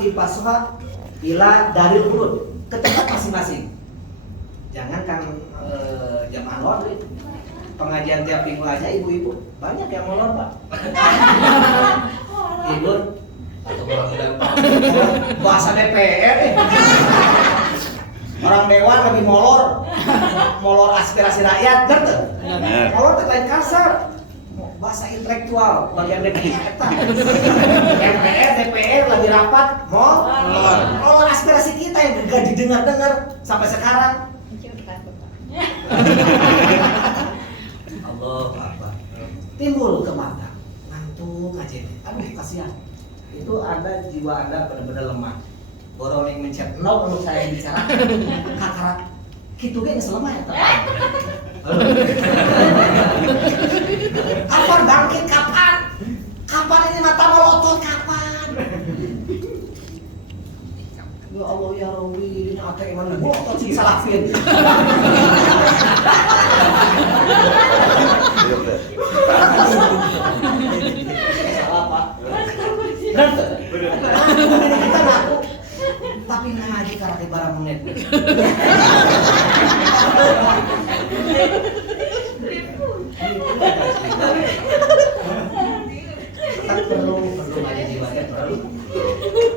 ila dari mulut ke tempat masing-masing. Jangan kan jamaah laundry pengajian tiap minggu aja ibu-ibu banyak yang molor pak. Ibu atau orang bahasa DPR nih. Orang dewan lebih molor aspirasi rakyat, ngerti? Molor lain kasar, bahasa intelektual bagian DPR. DPR lebih rapat, molor aspirasi kita yang gak didengar sampai sekarang. Allah Akbar. Timbul ke mata, ngantuk aja. Aduh kasihan. Itu ada jiwa Anda benar-benar lemah. Boroning mencet no untuk saya bicara kakarak kitu ge geus lemah eta. Kapan bangkit kapan? Kapan ini mata melotot kapan? Ya Allah ya Rabbi, ini ate iman melotot sing salafin. Salah Pak. Bener. Kita ngaku tapi ngaji karate barang menit. perlu ngaji jiwa teh perlu.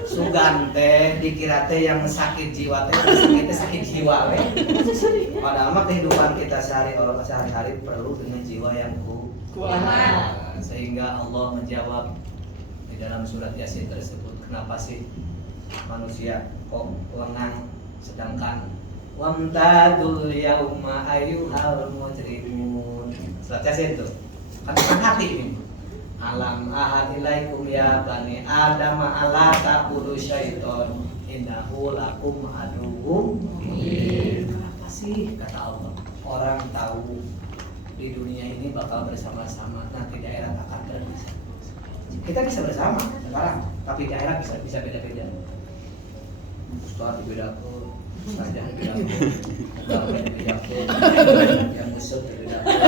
Sugan teh dikira teh yang sakit jiwa teh sakit jiwa we. Padahal mah kehidupan kita sehari-hari perlu dengan jiwa yang kuat. Sehingga Allah menjawab di dalam surat Yasin tersebut, kenapa sih manusia kok lengang sedangkan wamtadul yauma ayyuhal mujrimun. Surat Yasin tuh kan hati ini. Alam ahad ilaikum ya bani adam ala taqulu syaiton innahu lakum aduwwum mubin. Kenapa sih kata Allah orang tahu di dunia ini bakal bersama-sama, nanti daerah akan berpisah. Kita bisa bersama sekarang, tapi daerah bisa beda-beda. Ustaz dibedakeun, ustazah dibedakeun, bapak dibedakeun, yang musuh dibedakeun,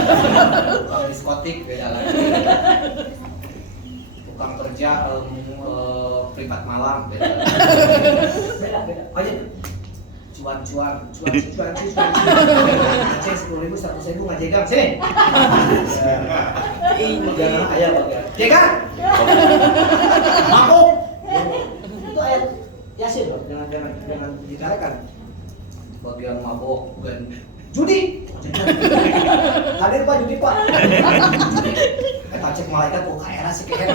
tukang diskotik beda lagi, tukang kerja privat malam beda lagi. Beda. Aja cuan. Aceh 10.000 100.000 ngajegang sini. Jangan ayah bagian. Jegang. Mabuk. Itu ayat Yasin loh, jangan ditarekan. Bagian mabuk bukan judi. Hadir Pak judi Pak. Kita cek malaikat kok kayak sih kayak.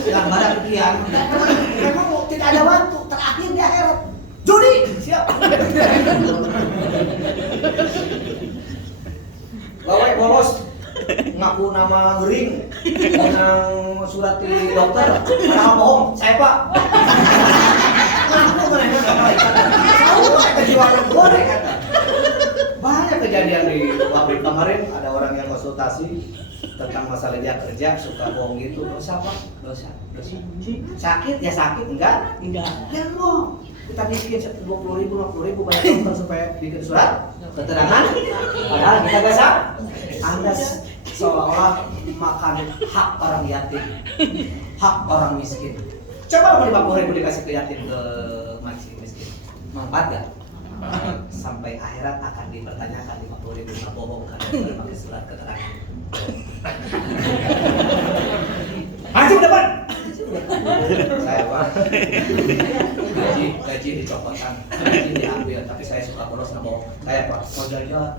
Yang badan kian. Memang tidak ada waktu terakhir di akhirat. Judi siap. Gawe bolos ngaku nama gering yang surat di dokter padahal bohong saya pak ngaku mereka tahu kejiwaan goreng kata banyak kejadian di pabrik kemarin ada orang yang konsultasi tentang masalah dia kerja suka bohong gitu dosa pak dosa sakit ya sakit enggak jangan bohong kita bikin 20.000 50.000 banyak dokter supaya bikin surat keterangan padahal kita gak sah Anda seolah-olah makan hak orang yatim, hak orang miskin. Coba 50.000 dikasih ke yatim ke miskin, manfaat gak? Sampai akhirat akan dipertanyakan 50.000 nggak bohong kan pakai surat keterangan. Maju ke depan. Saya pak, gaji dicopotan, gaji diambil, tapi saya suka bolos nggak bohong. Saya pak, mau jajan,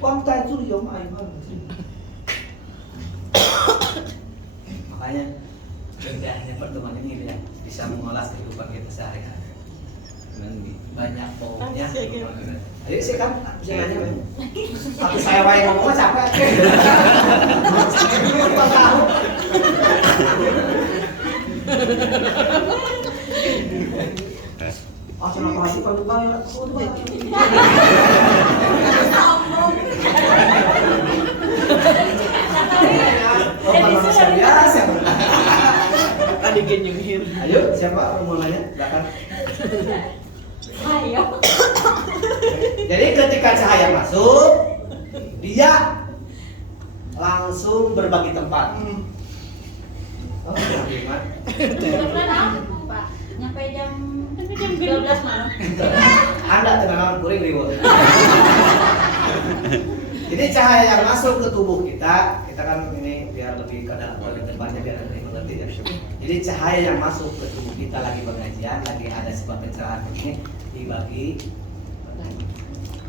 uang tajur ya mah makanya indahnya pertemuan ini ya bisa mengolah kehidupan kita sehari-hari. Banyak bohongnya. Jadi sih kan bisa nanya. Tapi saya wae ngomongnya capek. Saya tahu. Ah, terima kasih Pak Bang. Biasa. Tadi genyengin. Ayo, siapa mau nanya? Silakan. Ayo. Jadi ketika cahaya masuk, dia langsung berbagi tempat. Oh, gimana? Kebetulan aku Pak, nyampe jam 12 malam. Anda tenang kuring riweuh. Jadi cahaya yang masuk ke tubuh kita kan ini biar lebih ke dalam depannya biar lebih mengerti ya. Jadi cahaya yang masuk ke tubuh kita lagi pengajian, lagi ada sebuah pencerahan ini dibagi.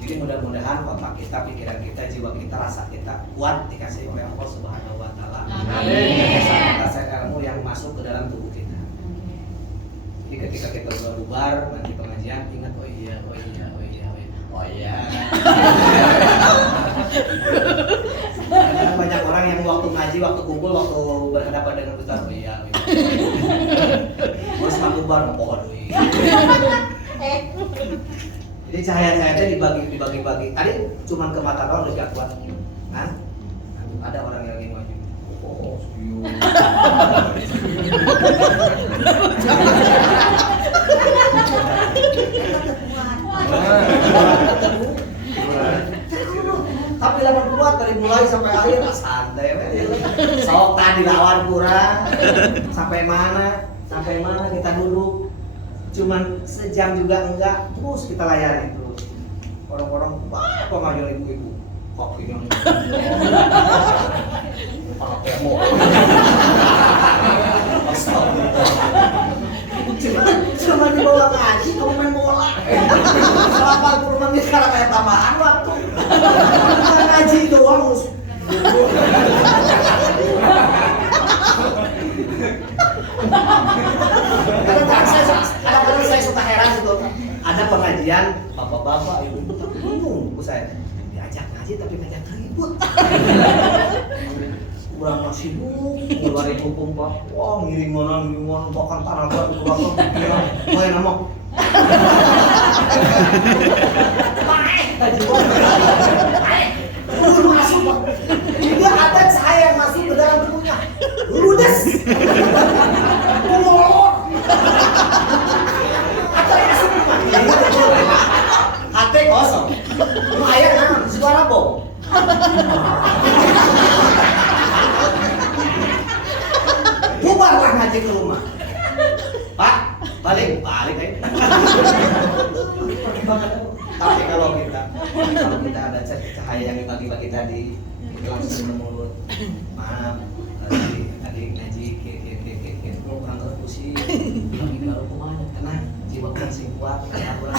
Jadi mudah-mudahan otak kita, pikiran kita, jiwa kita, rasa kita kuat dikasih oleh Allah Subhanahu wa taala. Amin. Rasa ilmu yang masuk ke dalam tubuh kita. Jadi ketika kita bubar nanti pengajian ingat oh iya. Karena banyak orang yang waktu ngaji, waktu kumpul, waktu berhadapan dengan Ustaz oh iya. Terus bubar pohon Jadi cahaya-cahaya dibagi-bagi. Tadi cuma ke mata doang udah kuat. Kan? Ada orang yang ingin maju. Oh, tapi lawan kuat dari mulai sampai akhir santai sok tadi lawan kurang sampai mana kita duduk cuman sejam juga enggak terus kita layani terus orang-orang banyak pengajar ibu-ibu kopi yang cuma dibawa ngaji kamu main bola 80 menit karena kayak tambahan waktu ngaji doang kadang-kadang saya suka heran gitu ada pengajian bapak-bapak ibu-ibu tapi bingung saya diajak ngaji tapi ngajak ribut kurang masih ngeluarin hukum pak wah ngiring mana bahkan tanah berat kurang pikiran main nama masuk pak dia ada cahaya yang masuk ke dalam tubuhnya ludes atau masuk hati kosong lu ayah nah suara bom bubarlah ngaji ke rumah pak balik aja tapi kalau kita ada cahaya yang dibagi-bagi tadi langsung mulut maaf tadi ngaji lu kurang pusing lagi baru kemana tenang jiwa kurang sing kuat kurang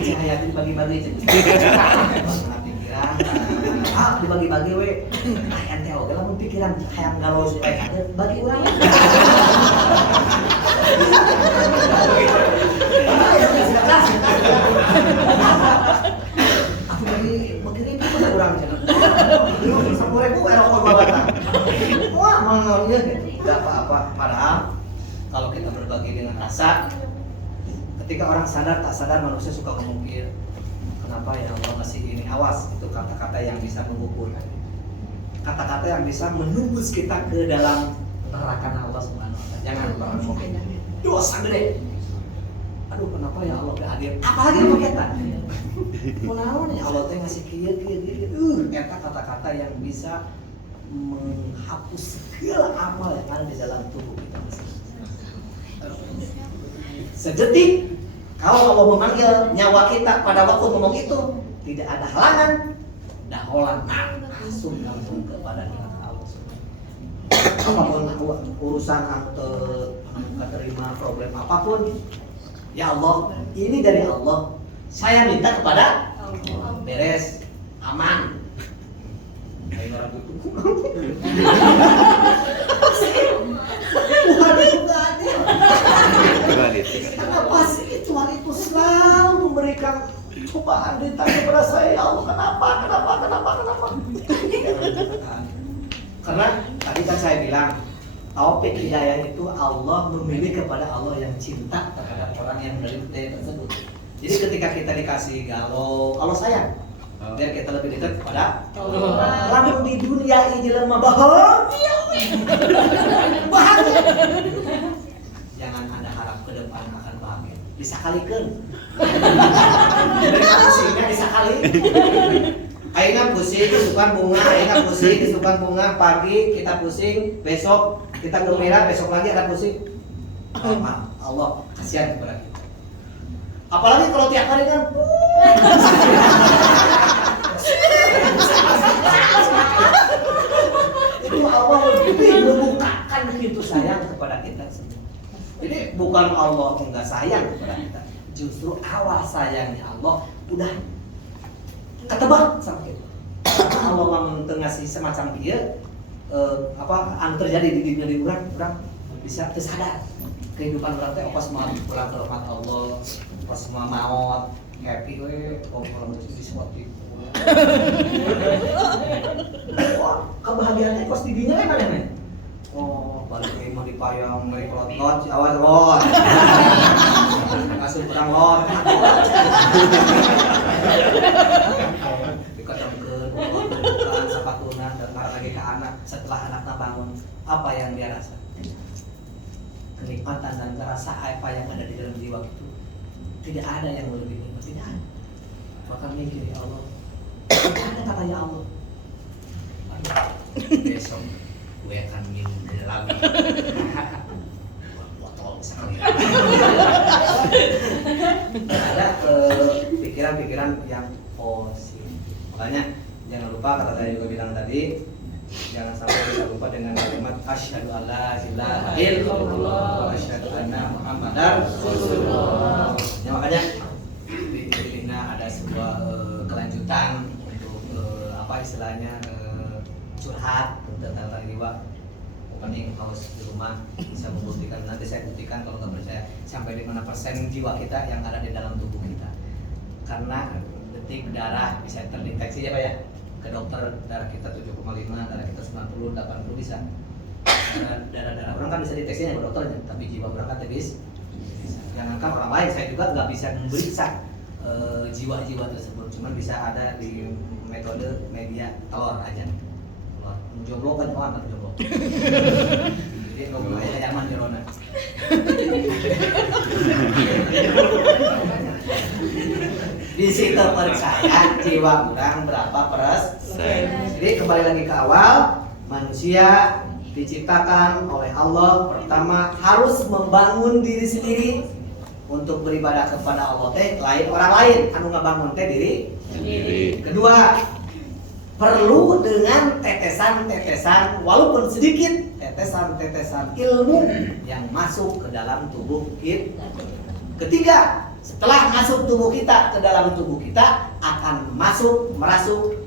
cahaya dibagi-bagi pikiran dibagi-bagi we ente oke lamun pikiran hayang galau supaya ada bagi urang nonton ya gitu, nggak apa-apa. Padahal kalau kita berbagi dengan rasa, ketika orang sadar tak sadar manusia suka ngomongin, kenapa ya Allah masih ini, awas itu kata-kata yang bisa mengukur, kata-kata yang bisa menembus kita ke dalam neraka Allah Subhanahu wa taala. Jangan pernah ngomongin dosa gede. Aduh kenapa ya Allah gak hadir? Apalagi sama kita. Kunaon ya Allah teh ngasih kieu. Eta kata-kata yang bisa menghapus segala amal yang ada di dalam tubuh kita masing-masing. Sedetik kalau Allah memanggil nyawa kita pada waktu ngomong itu, tidak ada halangan, daholan langsung langsung kepada Allah. Apapun urusan atau terima problem apapun, ya Allah, ini dari Allah. Saya minta kepada beres, aman. Ayo orang butuh. Tuhan itu gak adil. Kenapa sih Tuhan itu selalu memberikan cobaan ditanya kepada saya, ya Allah kenapa? Karena tadi kan saya bilang, taufik hidayah itu Allah memilih kepada Allah yang cinta terhadap orang yang menerima hidayah tersebut. Jadi ketika kita dikasih galau, Allah sayang, biar kita lebih dekat kepada Allah. Lamun di dunia ini lemah bahagia. Jangan Anda harap ke depan akan bahagia. Bisa kalikan. Mereka pusingnya bisa kali. Aina pusing kesukaan bunga, aina pusing kesukaan bunga, pagi kita pusing, besok kita gembira, besok lagi ada pusing. Allah kasihan kepada kita. Apalagi kalau tiap hari kan itu Allah lebih membukakan pintu sayang kepada kita semua. Jadi bukan Allah enggak sayang kepada kita, justru awal sayangnya Allah udah ketebak sama kita. Allah ngasih semacam dia anu terjadi di dunia di orang bisa tersadar kehidupan orang teh pas mau pulang ke rahmat Allah, pas semua maut happy we kalau di seperti itu. Wah, kebahagiaannya pas di dinya kan mana? Oh, balik ke imah dipayang mereka lot awas lot. Masuk perang lot. Diketengkeun bukan sapatuna dan lagi ke anak setelah anaknya bangun, apa yang dia rasa? Kenikmatan dan rasa apa yang ada di dalam jiwa itu tidak ada yang lebih nikmat, tidak ada. Maka mikir ya Allah, ada kata ya Allah, besok gue akan minum lagi botol sekali. Ada pikiran-pikiran yang positif. Makanya jangan lupa kata saya juga bilang tadi, jangan sampai kita lupa dengan kalimat asyhadu alla ilaha illallah wa asyhadu anna muhammadar rasulullah. Ya, makanya di Filipina ada sebuah kelanjutan untuk apa istilahnya curhat tentang jiwa. Opening house di rumah bisa membuktikan, nanti saya buktikan kalau nggak percaya sampai di mana persen jiwa kita yang ada di dalam tubuh kita. Karena detik darah bisa terdeteksi ya Pak ya. Ke dokter darah kita 7,5, darah kita 90, 80 bisa. Darah orang kan bisa deteksinya ke dokternya, tapi jiwa orang kan bisa. Jangankan orang lain, saya juga nggak bisa memeriksa jiwa-jiwa tersebut, cuman bisa ada di metode media telur aja. Telur jomblo kan orang jomblo. Jadi kalau mulai nyaman di Rona. Di situ percaya jiwa orang berapa persen. Jadi kembali lagi ke awal, manusia diciptakan oleh Allah pertama harus membangun diri sendiri untuk beribadah kepada Allah teh lain orang lain anu ngabangun teh diri sendiri. Kedua, perlu dengan tetesan-tetesan walaupun sedikit tetesan-tetesan ilmu yang masuk ke dalam tubuh kita. Ketiga, setelah masuk tubuh kita ke dalam tubuh kita akan merasuk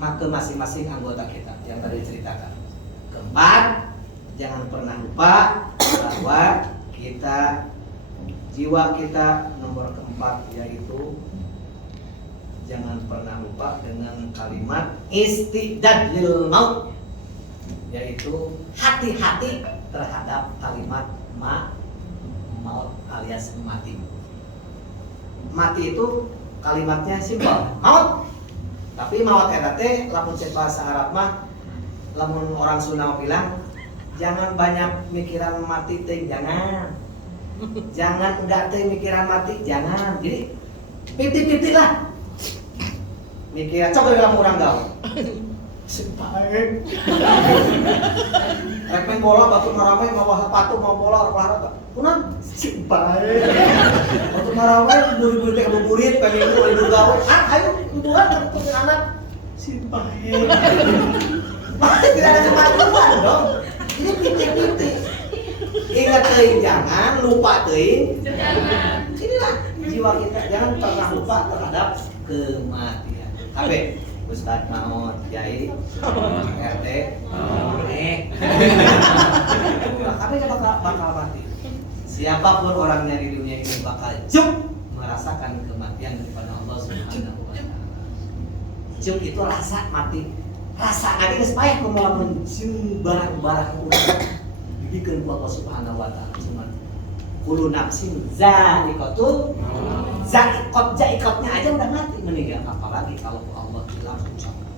ke masing-masing anggota kita yang tadi diceritakan. Keempat, jangan pernah lupa bahwa jiwa kita nomor keempat yaitu jangan pernah lupa dengan kalimat istidad lil maut. yaitu hati-hati terhadap kalimat maut alias mati. Mati itu kalimatnya simpel, maut. Tapi maut eta teh lamun cek bahasa Arab mah lamun orang Sunda bilang jangan banyak mikiran mati teh, jangan. Jangan enggak teh mikiran mati, jangan. Jadi piti-piti lah. Mikir coba dalam orang gaul. Sepae. Rek main bola batu maramai mau sepatu mau bola olahraga. Kunaon? Sepae. Batu maramai buri-buri teh kebuburit pengen itu gawe. Ayo buat untuk anak. Sepae. Tidak ada kemajuan dong. Ini piti-piti. Ingat teuing jangan, lupa teuing jangan. Inilah jiwa kita, jangan pernah lupa terhadap kematian. Tapi Ustadz Mahmud Kiai RT kami bakal mati. Siapapun orangnya di dunia ini bakal merasakan kematian daripada Allah Subhanahu wa Ta'ala. Cuk itu rasa mati. Rasa ngadi geus payah kumaha mun barang-barang urang dibikeun ku Allah Subhanahu wa Ta'ala. Cuman kullu nafsin za'iqatul za'iqatnya aja udah mati meninggal, apalagi kalau Allah langsung cabut.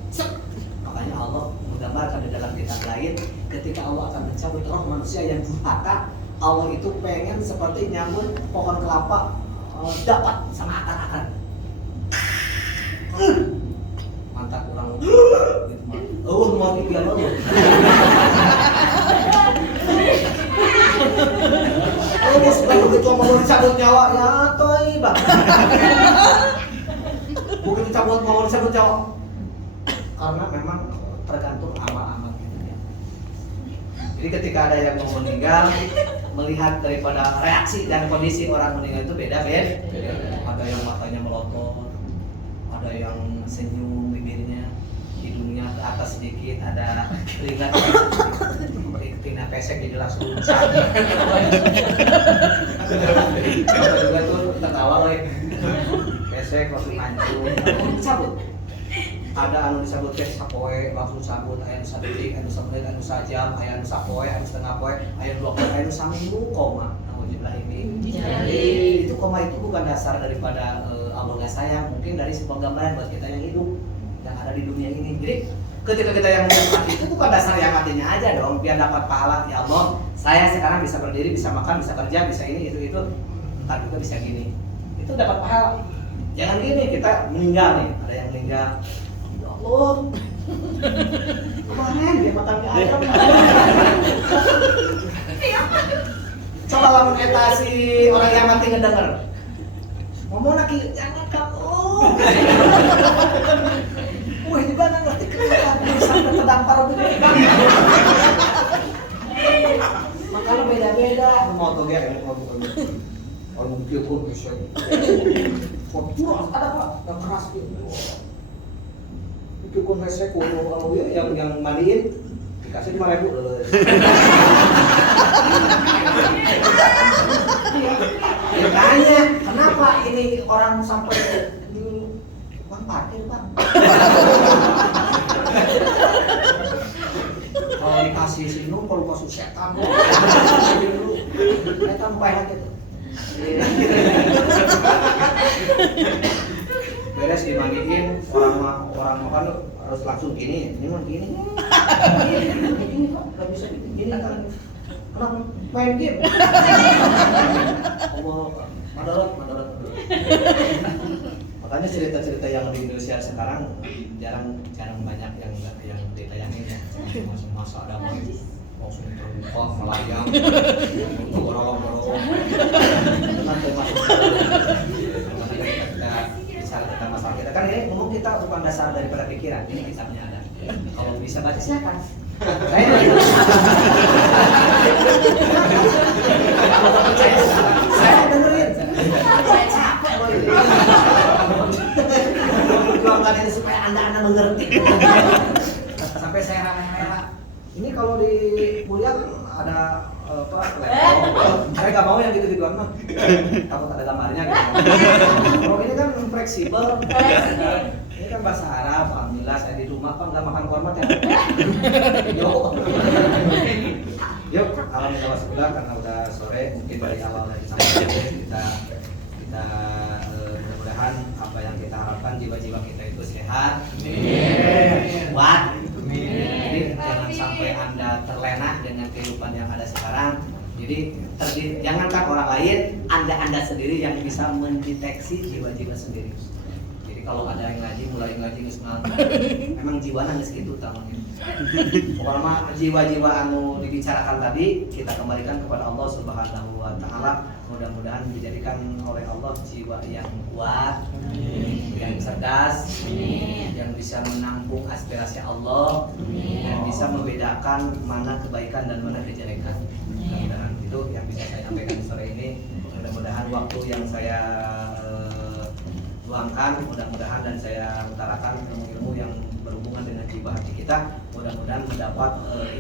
Makanya Allah menggambarkan di dalam kitab lain ketika Allah akan mencabut roh manusia yang durhaka, Allah itu pengen seperti nyambut pohon kelapa dapat sama akar-akar. Mantap orang gitu mah. Mau tiga lo. Sebelum begitu mau dicabut nyawa ya toibah. Bukan mau dicabut nyawa. Karena memang tergantung amal-amal kita ya. Jadi ketika ada yang mau meninggal, melihat daripada reaksi dan kondisi orang meninggal itu beda. Ada yang matanya melotot, ada yang senyum bibirnya, hidungnya ke atas sedikit, ada keringat tina pesek jadi langsung sakit. Ada juga tuh tertawa loh, pesek langsung hancur, dicabut. Ada anu disebut teh sapoe langsung sabut, aya nu sadetik, aya nu samenit, aya nu sajam, aya nu sapoe, aya nu setengah poe, aya nu 2 poe, aya nu saminggu koma. Alhamdulillah ini. Itu koma itu bukan dasar daripada Allah nggak sayang, mungkin dari sebuah gambaran buat kita yang hidup yang ada di dunia ini. Jadi ketika kita yang mati itu bukan dasar yang matinya aja dong, biar dapat pahala ya Allah. Saya sekarang bisa berdiri, bisa makan, bisa kerja, bisa ini itu, entar juga bisa gini. Itu dapat pahala. Jangan gini kita meninggal nih, ada yang meninggal. Oh, kemarin dia makan mie ayam. Coba lamun eta si orang yang mati ngedenger. Ngomong lagi, jangan kamu. Wah, di mana ngerti kenapa sampai terdampar begini. Makanya beda-beda. Mau tuh ya, mau mungkin pun bisa. Kok ada apa? Yang keras gitu. Itu konsep kalau yang mandiin dikasih 5.000 ya tanya kenapa ini orang sampai bang parkir bang kalau dikasih sinu kalau masuk setan setan payah gitu beres dimandiin orang makan harus langsung gini, ini mah gini kok nggak bisa gini kan kenapa main game madarat makanya cerita-cerita yang di Indonesia sekarang jarang banyak yang ditayangin ya masa ada langsung terbuka melayang borong-borong nanti masuk tentang masalah kita kan ini ngomong kita bukan dasar daripada pikiran, ini kitabnya ada. Kalau bisa baca silakan. Saya dengerin. Saya capek loh ini. Perjuangkan ini supaya anda mengerti. Sampai saya rela-rela. Ini kalau di kuliah kan ada saya nggak mau yang gitu-gituan mah takut ada gambarnya gitu. Kalau ini kan fleksibel Ini kan bahasa Arab, alhamdulillah saya di rumah Pak nggak makan kurma ya. Yuk. Yuk, alhamdulillah wassalam karena udah sore mungkin dari awal dari sampai kita mudah-mudahan apa yang kita harapkan jiwa-jiwa kita itu sehat, kuat. Jadi jangan sampai Anda terlena dengan kehidupan yang ada sekarang. Jadi jangankan orang lain, Anda sendiri yang bisa mendeteksi jiwa-jiwa sendiri. Jadi kalau ada yang ngaji, mulai ngaji memang jiwa nangis gitu tamunya. Pokoknya jiwa-jiwa anu dibicarakan tadi kita kembalikan kepada Allah Subhanahu wa taala. Mudah-mudahan dijadikan oleh Allah jiwa yang kuat, yang cerdas, yang bisa menampung aspirasi Allah, dan bisa membedakan mana kebaikan dan mana kejelekan. Mudah-mudahan itu yang bisa saya sampaikan sore ini. Mudah-mudahan waktu yang saya luangkan, mudah-mudahan dan saya utarakan ilmu-ilmu yang berhubungan dengan jiwa hati kita, mudah-mudahan mendapat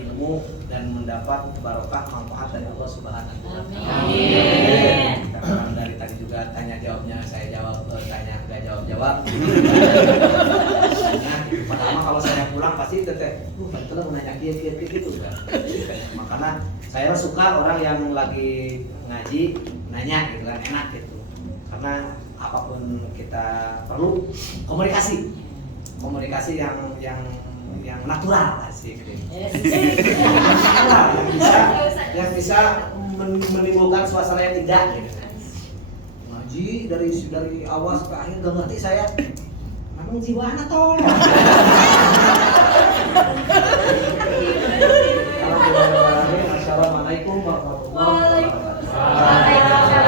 ilmu dan mendapat barokah manfaat dari Allah Subhanahu wa taala. Amin. Karena dari tadi juga tanya jawabnya saya jawab, tanya nggak jawab. Nah, pertama kalau saya pulang pasti teteh, betul mau nanya gitu kan. Makanya saya suka orang yang lagi ngaji nanya gitu kan, enak gitu. Karena apapun kita perlu komunikasi yang natural asik gitu. yang bisa menimbulkan suasana yang indah gitu. Ngaji dari awal sampai akhir gak ngerti saya. Memang jiwa anak tolong. Assalamualaikum warahmatullahi wabarakatuh.